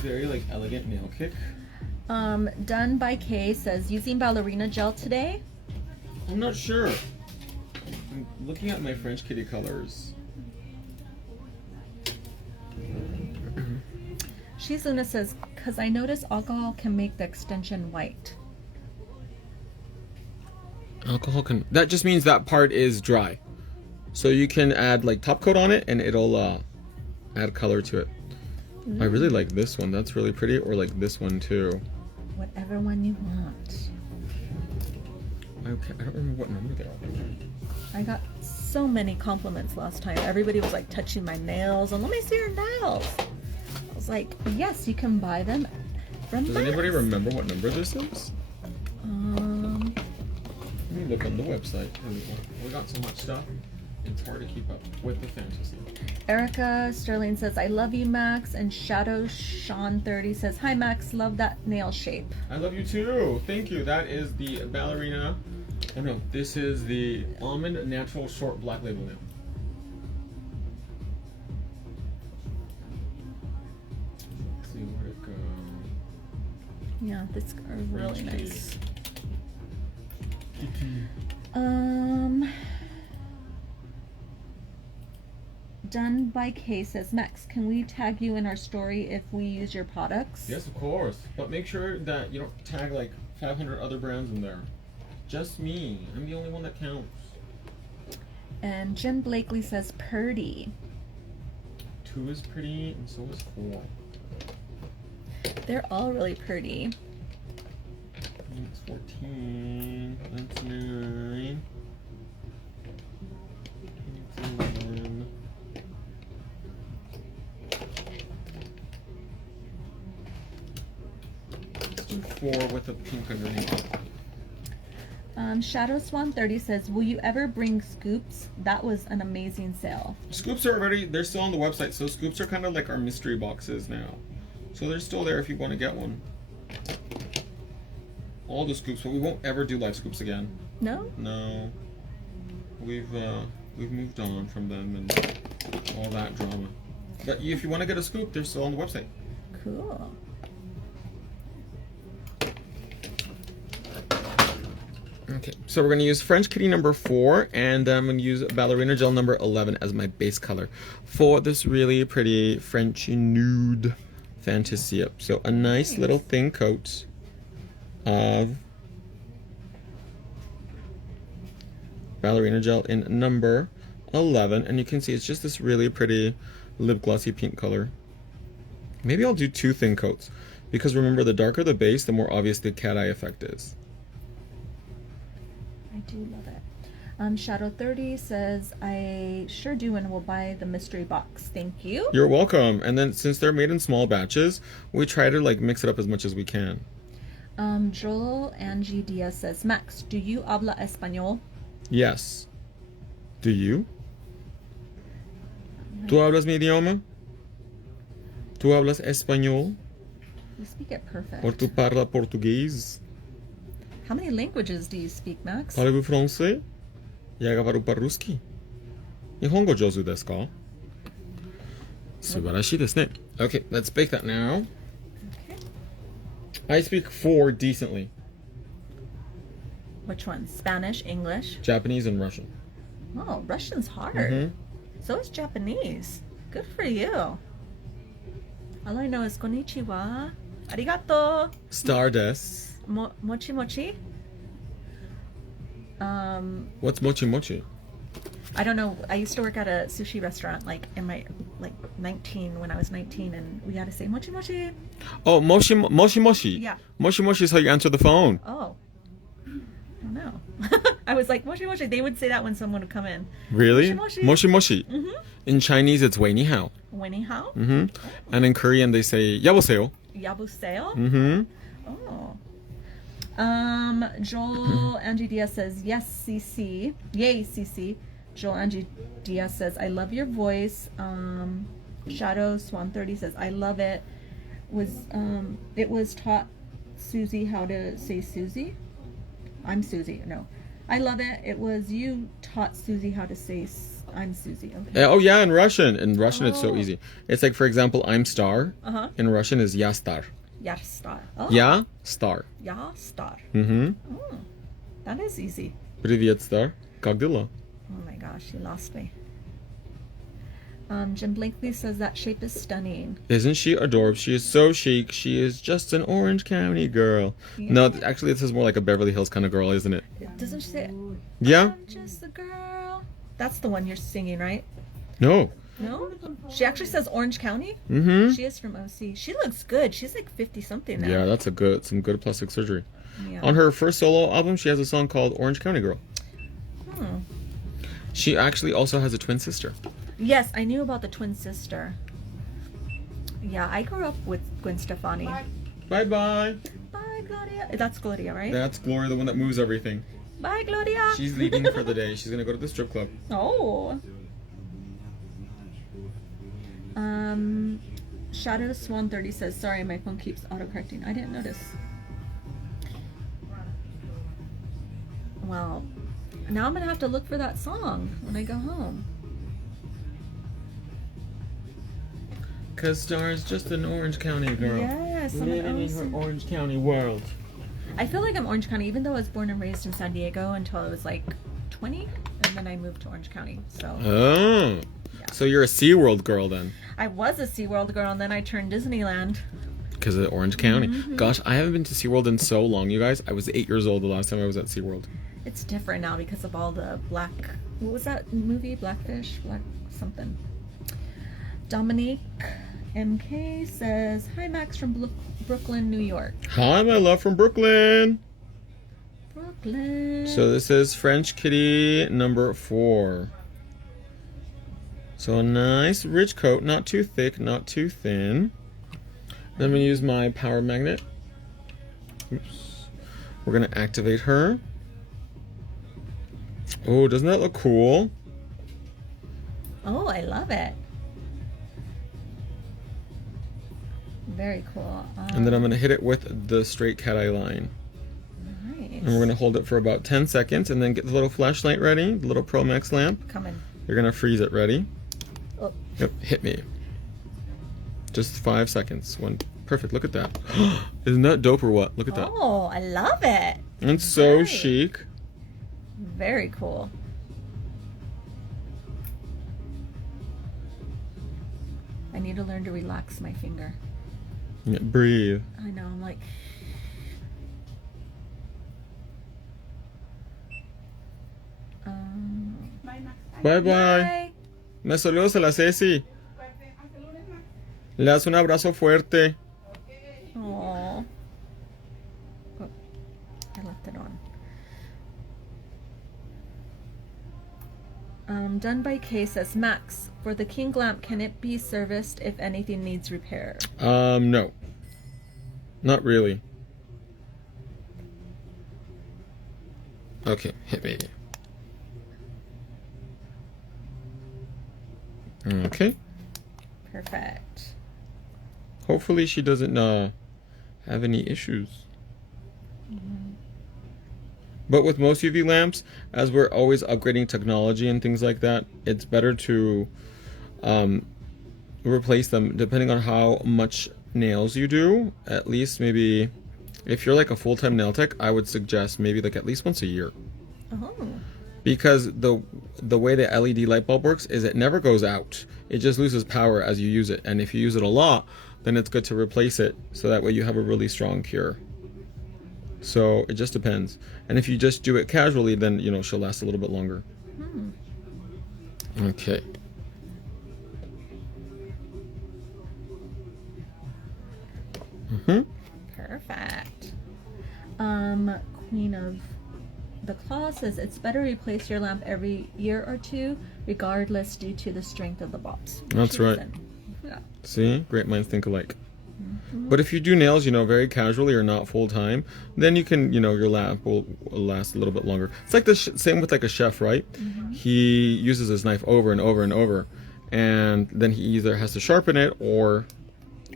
very like elegant nail kit. Done by Kay says, using ballerina gel today. I'm not sure. I'm looking at my French kitty colors. She's Luna says, because I notice alcohol can make the extension white. Alcohol can, that just means that part is dry. So you can add like top coat on it and it'll add color to it. I really like this one. That's really pretty. Or like this one too. Whatever one you want. Okay, I don't remember what number they are. I got so many compliments last time. Everybody was like touching my nails and let me see your nails. I was like, yes, you can buy them from Does Max. anybody remember what number this is? Um, Let me look on the website. We got so much stuff. It's hard to keep up with the fantasy. Erica Sterling says, I love you, Max. And Shadow Sean 30 says, hi, Max. Love that nail shape. I love you too. Thank you. That is the ballerina. Oh no, this is the almond natural short black label nail. Let's see where it goes. Yeah, these are really French nice. kitty. Done by Kay says, Max, can we tag you in our story if we use your products? Yes, of course. But make sure that you don't tag like 500 other brands in there. Just me. I'm the only one that counts. And Jim Blakely says, Purdy. 2 is pretty, and so is 4. They're all really pretty. That's 14. That's 9. That's 11. Let's do 4 with a pink underneath. Shadow Swan 30 says, will you ever bring scoops? That was an amazing sale. Scoops are already, they're still on the website. So scoops are kind of like our mystery boxes now. So they're still there if you want to get one. All the scoops, but we won't ever do live scoops again. No? No. We've moved on from them and all that drama. But if you want to get a scoop, they're still on the website. Cool. Okay, so we're going to use French Kitty number 4, and then I'm going to use Ballerina Gel number 11 as my base color for this really pretty French nude Fantasia. So a nice little thin coat of Ballerina Gel in number 11, and you can see it's just this really pretty lip glossy pink color. Maybe I'll do 2 thin coats, because remember, the darker the base, the more obvious the cat eye effect is. I do love it. Shadow 30 says, I sure do and will buy the mystery box. Thank you. You're welcome. And then since they're made in small batches, we try to like mix it up as much as we can. Joel Angie Diaz says, Max, do you habla español? Yes. Do you? ¿Tú hablas mi idioma? ¿Tú hablas español? You speak it perfect. Or tu parla português? How many languages do you speak, Max? Parle-vous français? Yagawaru paruski? Nihongo jozu desu ka? Subarashi desu ne. Okay, let's bake that now. Okay. I speak 4 decently. Which one? Spanish, English? Japanese and Russian. Oh, Russian's hard. Mm-hmm. So is Japanese. Good for you. All I know is konnichiwa, arigato, Stardust. mochi mochi. What's mochi mochi? I don't know. I used to work at a sushi restaurant, like in my 19 when I was 19, and we had to say mochi mochi. Oh, moshi moshi. Yeah. Moshi moshi is how you answer the phone. Oh, I don't know. I was like mochi mochi. They would say that when someone would come in. Really? Moshi Moshi moshi. Mm-hmm. In Chinese, it's wei ni hao. Weni hao? Mm-hmm. And in Korean, they say yaboseo. Yabuseo? Mm-hmm. Oh. Joel Angie Diaz says, yes, CC. Yay, CC. Joel Angie Diaz says, I love your voice. Shadow Swan 30 says, I love it. It was taught Susie how to say Susie. I'm Susie. No. I love it. It was you taught Susie how to say I'm Susie. Okay. Oh, yeah, in Russian. In Russian, it's so Oh. easy. It's like, for example, I'm star. Uh-huh. In Russian is ya star. Ya star. Oh. Ya star. Ya star. Mm-hmm. Oh, that is easy. Привет, star. Как дела? Oh my gosh, you lost me. Jim Blankley says that shape is stunning. Isn't she adorable? She is so chic. She is just an Orange County girl. Yeah. No, actually, this is more like a Beverly Hills kind of girl, isn't it? Doesn't she say, Yeah? I'm just a girl? That's the one you're singing, right? No. No? She actually says Orange County? Mm-hmm. She is from OC. She looks good. She's like 50-something now. Yeah, that's some good plastic surgery. Yeah. On her first solo album, she has a song called Orange County Girl. Hmm. She actually also has a twin sister. Yes, I knew about the twin sister. Yeah, I grew up with Gwen Stefani. Bye-bye. Bye, Gloria. That's Gloria, right? That's Gloria, the one that moves everything. Bye, Gloria. She's leaving for the day. She's going to go to the strip club. Oh. Shadow Swan 30 says, sorry, my phone keeps autocorrecting. I didn't notice. Well, now I'm going to have to look for that song when I go home. Because Star is just an Orange County girl. Yes, I'm living an in her OC. Orange County world. I feel like I'm Orange County, even though I was born and raised in San Diego until I was like 20, and then I moved to Orange County. So Oh. Yeah. So you're a SeaWorld girl then. I was a SeaWorld girl, and then I turned Disneyland. Because of Orange County. Mm-hmm. Gosh, I haven't been to SeaWorld in so long, you guys. I was 8 years old the last time I was at SeaWorld. It's different now because of all the black. What was that movie? Blackfish? Black something. Dominique MK says, hi, Max from Brooklyn, New York. Hi, my love from Brooklyn. Brooklyn. So this is French Kitty number 4. So a nice rich coat, not too thick, not too thin. Then I'm going to use my power magnet. Oops. We're going to activate her. Oh, doesn't that look cool? Oh, I love it. Very cool. And then I'm going to hit it with the straight cat eye line. Nice. And we're going to hold it for about 10 seconds and then get the little flashlight ready, the little Pro Max lamp. Coming. You're going to freeze it ready. Oh. Yep, hit me. Just 5 seconds. Perfect, look at that. Isn't that dope or what? Look at that. Oh, I love it. It's so Very- chic. Very cool. I need to learn to relax my finger. Yeah, breathe. I know, I'm like... Bye bye. Bye. Me saludos a la Ceci. Le das un abrazo fuerte. Aw. Oh, I left it on. Done by Kay says, Max, for the King lamp, can it be serviced if anything needs repair? No. Not really. Okay, hit me. Okay. Perfect. Hopefully she doesn't have any issues. But with most UV lamps, as we're always upgrading technology and things like that, it's better to replace them depending on how much nails you do. At least maybe, if you're like a full-time nail tech, I would suggest maybe like at least once a year. Oh. Because the way the LED light bulb works is it never goes out. It just loses power as you use it. And if you use it a lot, then it's good to replace it so that way you have a really strong cure. So it just depends. And if you just do it casually, then, you know, she'll last a little bit longer. Okay. Perfect. Queen of the Claw says it's better to replace your lamp every year or two, regardless, due to the strength of the bulbs. That's right. Yeah. See? Great minds think alike. But if you do nails, you know, very casually or not full time, then you can, you know, your lamp will last a little bit longer. It's like the same with like a chef, right? He uses his knife over and over and over, and then he either has to sharpen it or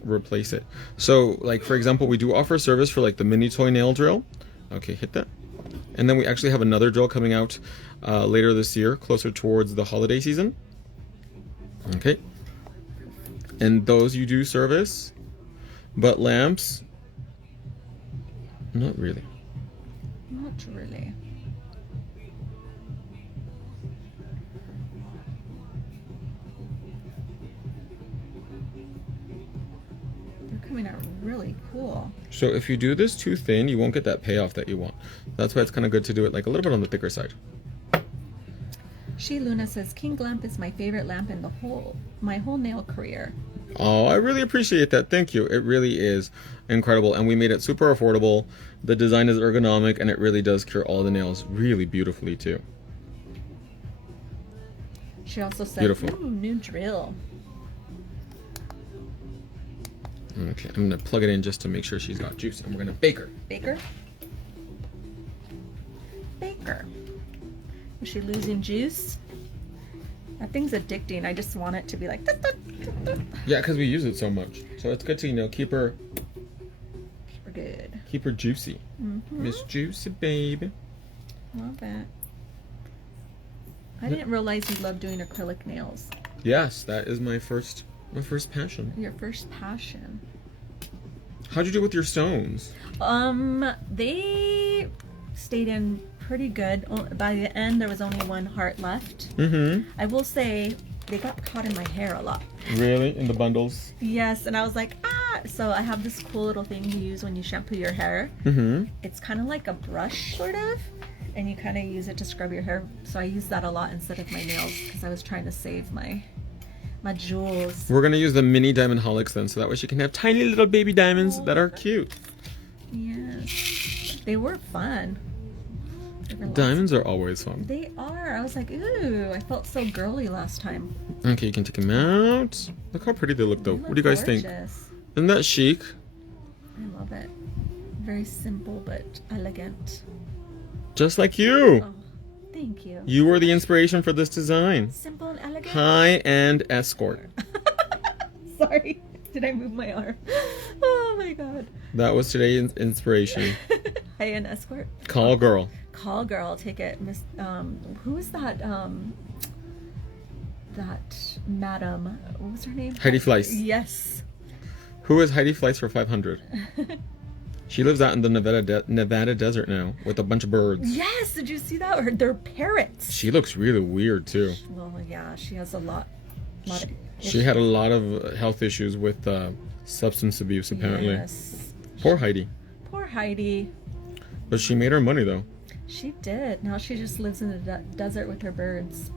replace it. So, like for example, we do offer service for like the mini toy nail drill. Okay, hit that. And then we actually have another drill coming out later this year, closer towards the holiday season. Okay. And those you do service. But lamps, not really. Not really. They're coming out really cool. So if you do this too thin, you won't get that payoff that you want. That's why it's kind of good to do it like a little bit on the thicker side. She Luna says, King lamp is my favorite lamp in my whole nail career. Oh, I really appreciate that. Thank you. It really is incredible. And we made it super affordable. The design is ergonomic and it really does cure all the nails really beautifully too. She also said, Beautiful. ooh, new drill. Okay, I'm going to plug it in just to make sure she's got juice. And we're going to bake her. Baker? Baker. Is she losing juice? That thing's addicting. I just want it to be like... Yeah, because we use it so much. So it's good to, you know, keep her good. Keep her juicy. Miss Juicy, baby. Love it. I didn't realize you loved doing acrylic nails. Yes, that is my first passion. Your first passion. How'd you do with your stones? They stayed in pretty good. By the end, there was only one heart left. I will say they got caught in my hair a lot. Really? In the bundles? Yes, and I was like, ah! So I have this cool little thing you use when you shampoo your hair. It's kind of like a brush, sort of, and you kind of use it to scrub your hair. So I use that a lot instead of my nails because I was trying to save my jewels. We're gonna use the mini diamond holics then, so that way she can have tiny little baby diamonds that are cute. Yes, they were fun. Diamonds are always fun. They are. I was like, ooh, I felt so girly last time. Okay, you can take them out. Look how pretty they look though. What do you guys think? Isn't that chic? I love it. Very simple but elegant. Just like you. Oh, Thank you. You were the inspiration for this design. Simple and elegant. High-end escort. Sorry. Did I move my arm? Oh my god. That was today's inspiration. High-end escort. Call girl. Call girl. Take it. Miss. Who is that? That madam. What was her name? Heidi Fleiss. Yes. Who is Heidi Fleiss for 500? She lives out in the Nevada desert now with a bunch of birds. Yes. Did you see that? Or they're parrots. She looks really weird too. Well, yeah. She has a lot. She had a lot of health issues with substance abuse, apparently. Yes. Poor Heidi. Poor Heidi. But she made her money, though. She did. Now she just lives in the desert with her birds.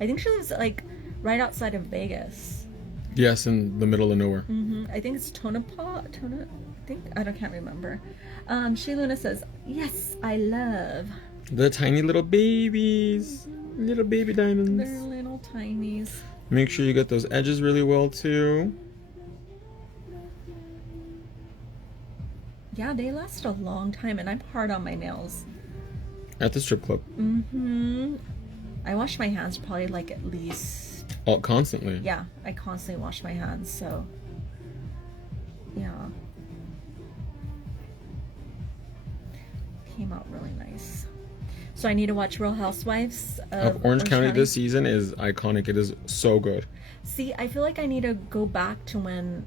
I think she lives, like, right outside of Vegas. Yes, in the middle of nowhere. I think it's Tonopah. I can't remember. She Luna says, yes, I love. The tiny little babies. Little baby diamonds. They're little tinies. Make sure you get those edges really well, too. Yeah, they last a long time, and I'm hard on my nails. At the strip club. I wash my hands probably, like, at least... Oh, constantly. Yeah, I constantly wash my hands, so... Yeah. Came out really nice. So I need to watch Real Housewives of Orange County this season is iconic. It is so good. See, I feel like I need to go back to when...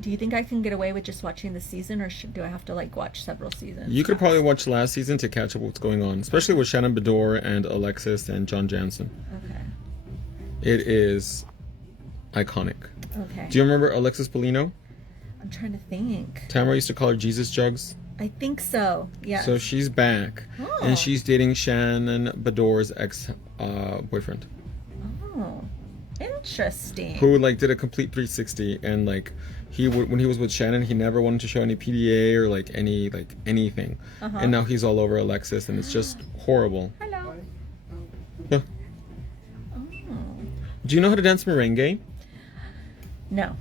Do you think I can get away with just watching the season, or do I have to, like, watch several seasons? You could probably watch last season to catch up with what's going on, especially with Shannon Bedore and Alexis and John Jansen. Okay. It is iconic. Okay. Do you remember Alexis Polino? I'm trying to think. Tamara used to call her Jesus Jugs. I think so. Yeah. So she's back, and she's dating Shannon Bedore's ex-boyfriend. Oh, interesting. Who like did a complete 360, and like when he was with Shannon, he never wanted to show any PDA or like anything, and now he's all over Alexis, and it's just horrible. Hello. Yeah. Oh. Do you know how to dance merengue? No.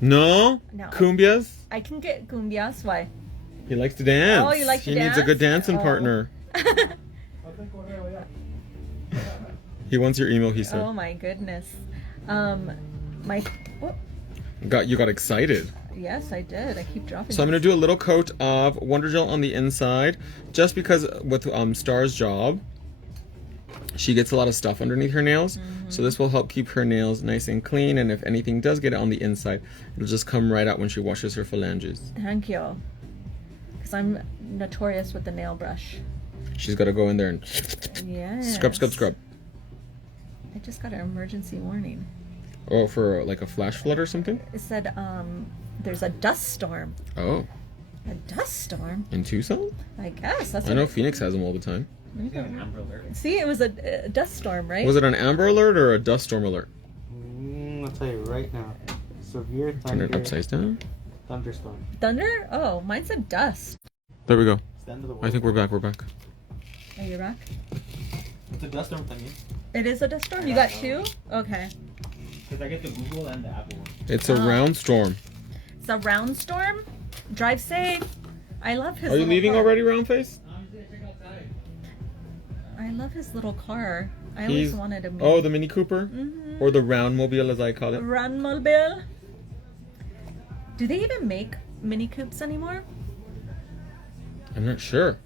No. No. Cumbias? I can get cumbias. Why? He likes to dance. Oh, you like to he dance? He needs a good dancing partner. He wants your email, he said. Oh my goodness. You got excited. Yes, I did. I keep dropping. So I'm going to do a little coat of Wonder Gel on the inside, just because with Star's job, she gets a lot of stuff underneath her nails. So this will help keep her nails nice and clean, and if anything does get on the inside, it'll just come right out when she washes her phalanges. Thank you. Because I'm notorious with the nail brush. She's got to go in there and scrub. I just got an emergency warning. Oh, for like a flash flood or something? It said there's a dust storm. Oh. A dust storm? In Tucson? I guess. I know Phoenix has them all the time. See, it was a dust storm, right? Was it an Amber Alert or a dust storm alert? I'll tell you right now. Severe thunder. Turn it upside down. Thunderstorm. Thunder? Oh, mine said dust. There we go. It's the end of the world. I think we're back. Are you back? It's a dust storm thing. It is a dust storm? You got two? Okay. Because I get the Google and the Apple one. It's a round storm. It's a round storm? Drive safe. I love his Are you little leaving car. already, Roundface? I love his little car. I always wanted a mini. Oh, the Mini Cooper? Or the Round Mobile, as I call it. Runmobile. Do they even make Mini Coupes anymore? I'm not sure.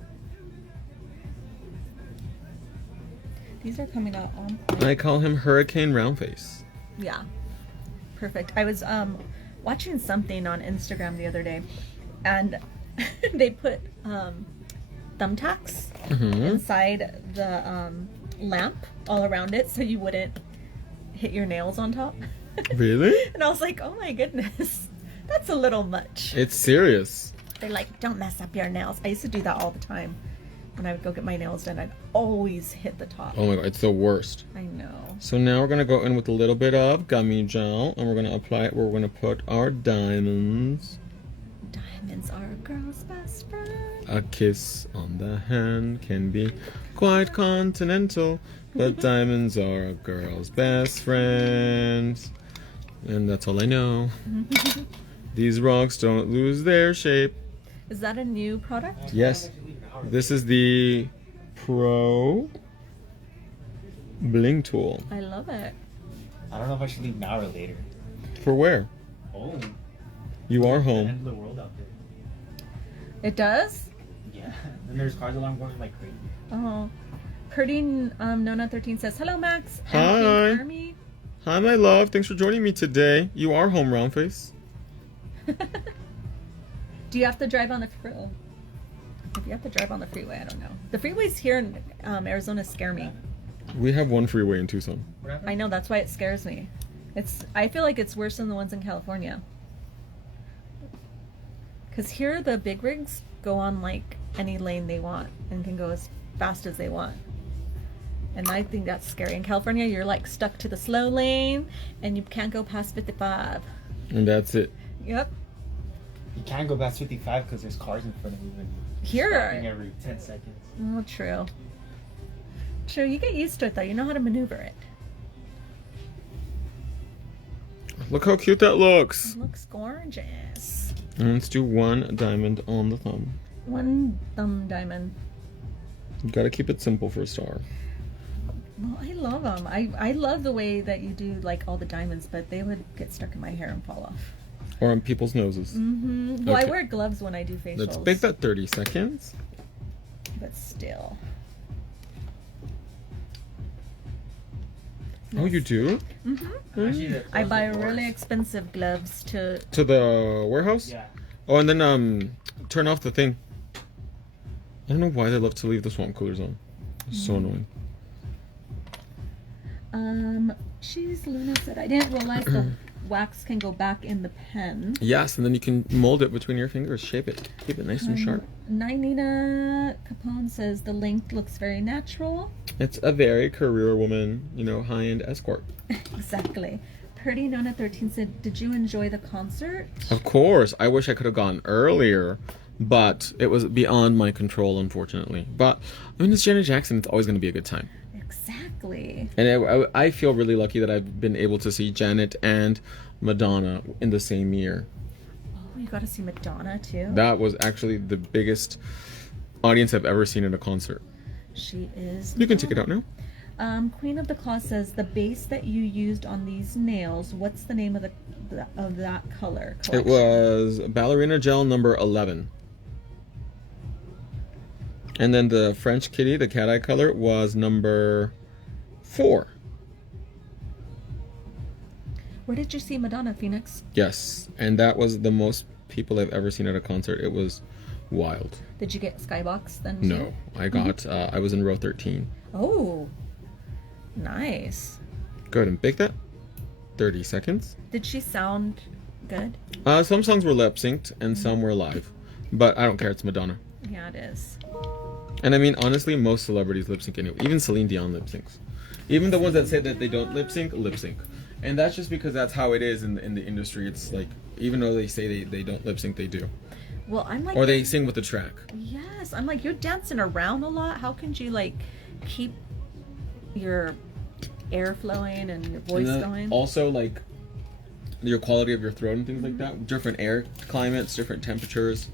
These are coming out on point. I call him Hurricane Roundface. Yeah. Perfect. I was watching something on Instagram the other day, and they put thumbtacks inside the lamp all around it so you wouldn't hit your nails on top. Really? And I was like, oh my goodness, that's a little much. It's serious. They're like, don't mess up your nails. I used to do that all the time. When I would go get my nails done, I'd always hit the top. Oh my god, it's the worst. I know. So now we're going to go in with a little bit of gummy gel, and we're going to apply it where we're going to put our diamonds. Diamonds are a girl's best friend. A kiss on the hand can be quite continental, but diamonds are a girl's best friend. And that's all I know. These rocks don't lose their shape. Is that a new product? Yes. This is the Pro bling tool. I love it. I don't know if I should leave now or later. For where? Oh. You are The home. end of the world out there. It does? Yeah. Then there's cars alarm going like crazy. Oh. Purdy Nona 13 says, hello, Max. Hi. And Army. Hi, my love. Thanks for joining me today. You are home, round face. Do you have to drive on the freeway? If you have to drive on the freeway, I don't know. The freeways here in Arizona scare me. We have one freeway in Tucson. What happened? I know, that's why it scares me. I feel like it's worse than the ones in California. Because here the big rigs go on like any lane they want and can go as fast as they want. And I think that's scary. In California, you're like stuck to the slow lane and you can't go past 55. And that's it. Yep. You can't go past 55 because there's cars in front of you and Here. stopping every 10 seconds. Oh, true. True, you get used to it though. You know how to maneuver it. Look how cute that looks. It looks gorgeous. And let's do one diamond on the thumb. One thumb diamond. You gotta keep it simple for a star. Well, I love them. I love the way that you do like all the diamonds, but they would get stuck in my hair and fall off. Or on people's noses. Mm-hmm. Well, Okay. I wear gloves when I do facials. Let's make that 30 seconds. But still. Oh, you do? Mm-hmm. Actually, they're I close buy to doors. really expensive gloves to. To the warehouse? Yeah. Oh, and then turn off the thing. I don't know why they love to leave the swamp coolers on. It's so annoying. She's Luna said I didn't realize the wax can go back in the pen. Yes, and then you can mold it between your fingers, shape it, keep it nice and sharp. Nina Capone says the length looks very natural. It's a very career woman, high-end escort. Exactly. Purdy Nona 13 said, did you enjoy the concert? Of course, I wish I could have gone earlier, but it was beyond my control, unfortunately. But, it's Janet Jackson, it's always going to be a good time. Exactly. And I feel really lucky that I've been able to see Janet and Madonna in the same year. Oh, you got to see Madonna too. That was actually the biggest audience I've ever seen at a concert. She is. You can take it out now. Queen of the Claw says the base that you used on these nails. What's the name of that color? It was Ballerina Gel number 11. And then the French Kitty, the cat eye color, was number 4. Where did you see Madonna, Phoenix? Yes, and that was the most people I've ever seen at a concert. It was wild. Did you get Skybox then? No, I got, I was in row 13. Oh, nice. Go ahead and bake that. 30 seconds. Did she sound good? Some songs were lip synced and some were live, but I don't care. It's Madonna. Yeah, it is. And honestly, most celebrities lip sync anyway. Even Celine Dion lip syncs. Even the ones that say that they don't lip sync. And that's just because that's how it is in the industry. It's like, even though they say they don't lip sync, they do. Well, I'm like. Or they sing with the track. Yes, I'm like, you're dancing around a lot. How can you like keep your air flowing and your voice going? Also, like, your quality of your throat and things like that. Different air climates, different temperatures.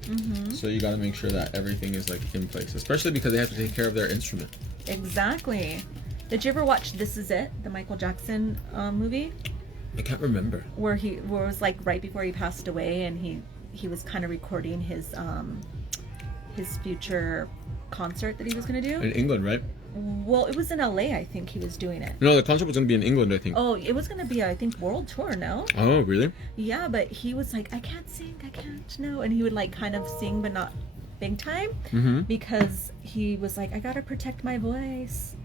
So you got to make sure that everything is like in place, especially because they have to take care of their instrument. Exactly. Did you ever watch This Is It, the Michael Jackson movie? I can't remember. Where it was like right before he passed away, and he was kind of recording his future concert that he was going to do. In England, right? Well, it was in LA, I think he was doing it. No, the concert was going to be in England, I think. Oh, it was going to be, I think, world tour, no? Oh, really? Yeah, but he was like, I can't sing, I can't, no. And he would like kind of sing, but not big time. Because he was like, I got to protect my voice.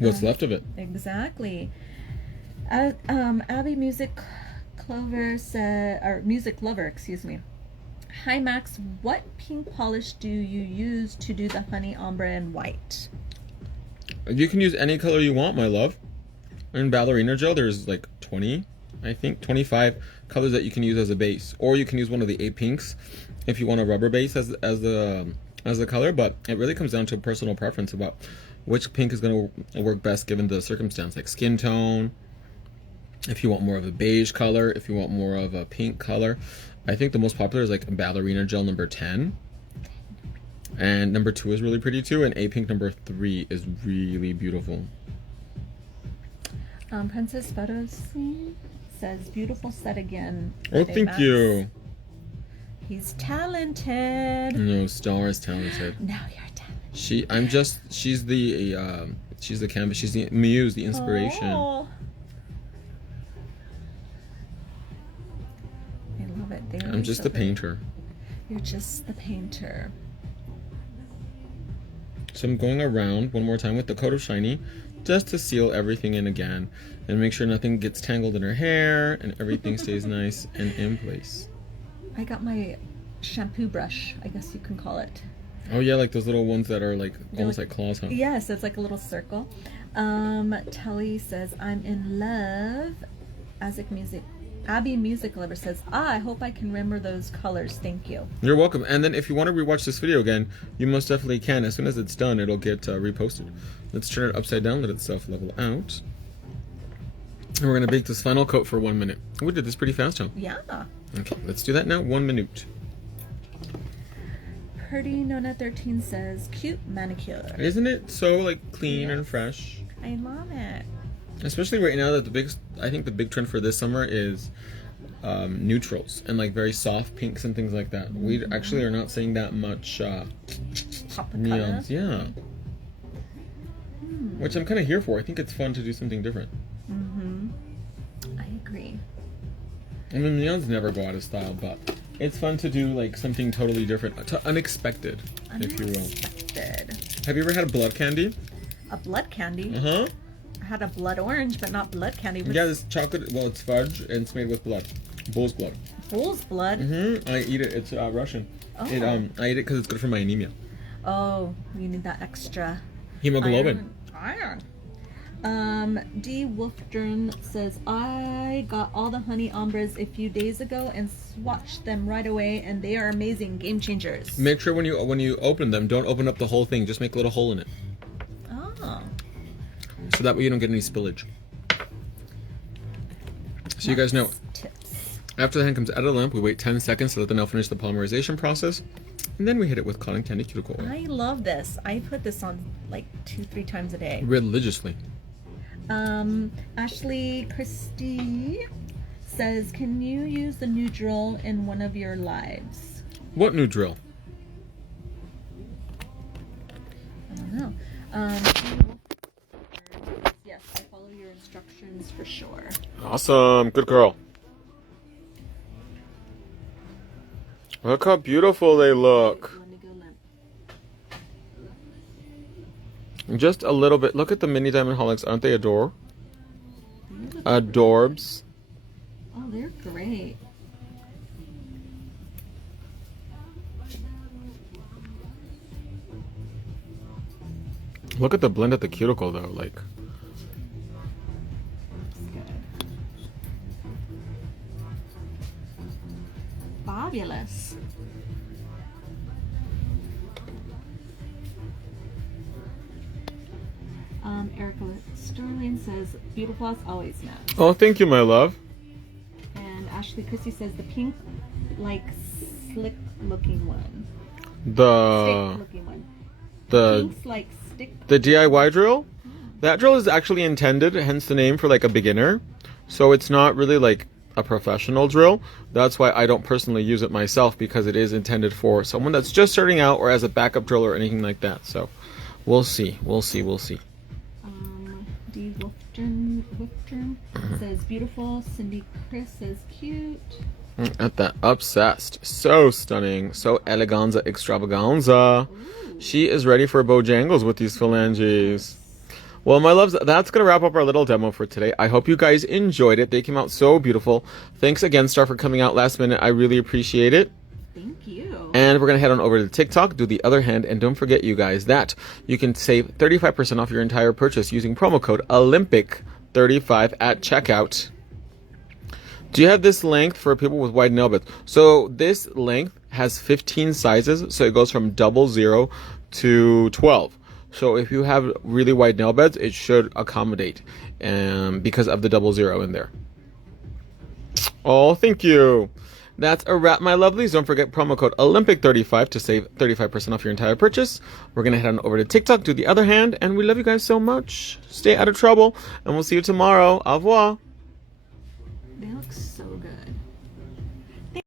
What's left of it? Exactly. Abby Music Clover said, or Music Lover, excuse me. Hi Max, what pink polish do you use to do the honey ombre and white? You can use any color you want, my love. In Ballerina Gel, there's like 20, I think, 25 colors that you can use as a base. Or you can use one of the 8 pinks if you want a rubber base as the color. But it really comes down to personal preference about which pink is going to work best given the circumstance, like skin tone. If you want more of a beige color, if you want more of a pink color. I think the most popular is like Ballerina Gel number 10. And number 2 is really pretty too. And A Pink number 3 is really beautiful. Princess Photos says, beautiful set again. Oh, today, thank Max. you. He's talented. No, Star is talented. Now you're talented. She's the canvas, she's the muse, the inspiration. Oh. I love it. I'm just the painter. You're just the painter. So I'm going around one more time with the coat of shiny just to seal everything in again and make sure nothing gets tangled in her hair and everything stays nice and in place. I got my shampoo brush, I guess you can call it. Oh yeah, like those little ones that are like almost like claws, huh? Yes, it's like a little circle. Telly says, I'm in love. Abby Music Lover says, I hope I can remember those colors. Thank you. You're welcome. And then if you want to rewatch this video again, you most definitely can. As soon as it's done, it'll get reposted. Let's turn it upside down, let it self-level out. And we're going to bake this final coat for 1 minute. We did this pretty fast, huh? Yeah. Okay, let's do that now. 1 minute. Pretty Nona 13 says, cute manicure. Isn't it so like clean Yes. and fresh? I love it. Especially right now that I think the big trend for this summer is neutrals and like very soft pinks and things like that. We actually are not seeing that much Pop a neons. color. Yeah. Which I'm kind of here for. I think it's fun to do something different. I agree. I mean, neons never go out of style, but it's fun to do like something totally different, unexpected, if you will. Unexpected. Have you ever had a blood candy? A blood candy? Uh-huh. I had a blood orange, but not blood candy. Yeah, this chocolate, well, it's fudge and it's made with blood. Bull's blood. Bull's blood? I eat it. It's Russian. Oh. I eat it because it's good for my anemia. Oh, you need that extra Hemoglobin. Iron. D. Wolfdern says, I got all the honey ombres a few days ago and swatched them right away, and they are amazing, game changers. Make sure when you open them, don't open up the whole thing. Just make a little hole in it. Oh. So that way you don't get any spillage. So you guys know, Tips. after the hand comes out of the lamp, we wait 10 seconds to let the nail finish the polymerization process. And then we hit it with cotton candy cuticle oil. I love this. I put this on like 2-3 times a day. Religiously. Ashley Christie says, can you use the new drill in one of your lives? What new drill? I don't know. Yes, I follow your instructions for sure. Awesome. Good girl. Look how beautiful they look. Let me go limp. Just a little bit. Look at the mini diamond holics. Aren't they adorbs? Oh, they're great. Look at the blend at the cuticle though. Like, It's good. Fabulous. Erica Sterling says, beautiful as always, Matt. oh, thank you, my love. And Ashley Christie says, the pink, like, slick looking one. Stick The looking one. the Pink's like stick. the DIY drill. That drill is actually intended, hence the name, for like a beginner. So it's not really like a professional drill. That's why I don't personally use it myself, because it is intended for someone that's just starting out or as a backup drill or anything like that. So we'll see. We'll see. We'll see. D. Wolfdrum says beautiful. Cindy Chris says cute. At that, obsessed. So stunning. So eleganza extravaganza. She is ready for Bojangles with these phalanges. Well, my loves, that's going to wrap up our little demo for today. I hope you guys enjoyed it. They came out so beautiful. Thanks again, Star, for coming out last minute. I really appreciate it. Thank you. And we're going to head on over to TikTok, do the other hand, and don't forget, you guys, that you can save 35% off your entire purchase using promo code Olympic35 at checkout. Do you have this length for people with wide nail beds? So this length has 15 sizes, so it goes from 00 to 12. So if you have really wide nail beds, it should accommodate because of the 00 in there. Oh, thank you. That's a wrap, my lovelies. Don't forget promo code Olympic35 to save 35% off your entire purchase. We're going to head on over to TikTok, do the other hand, and we love you guys so much. Stay out of trouble, and we'll see you tomorrow. Au revoir. They look so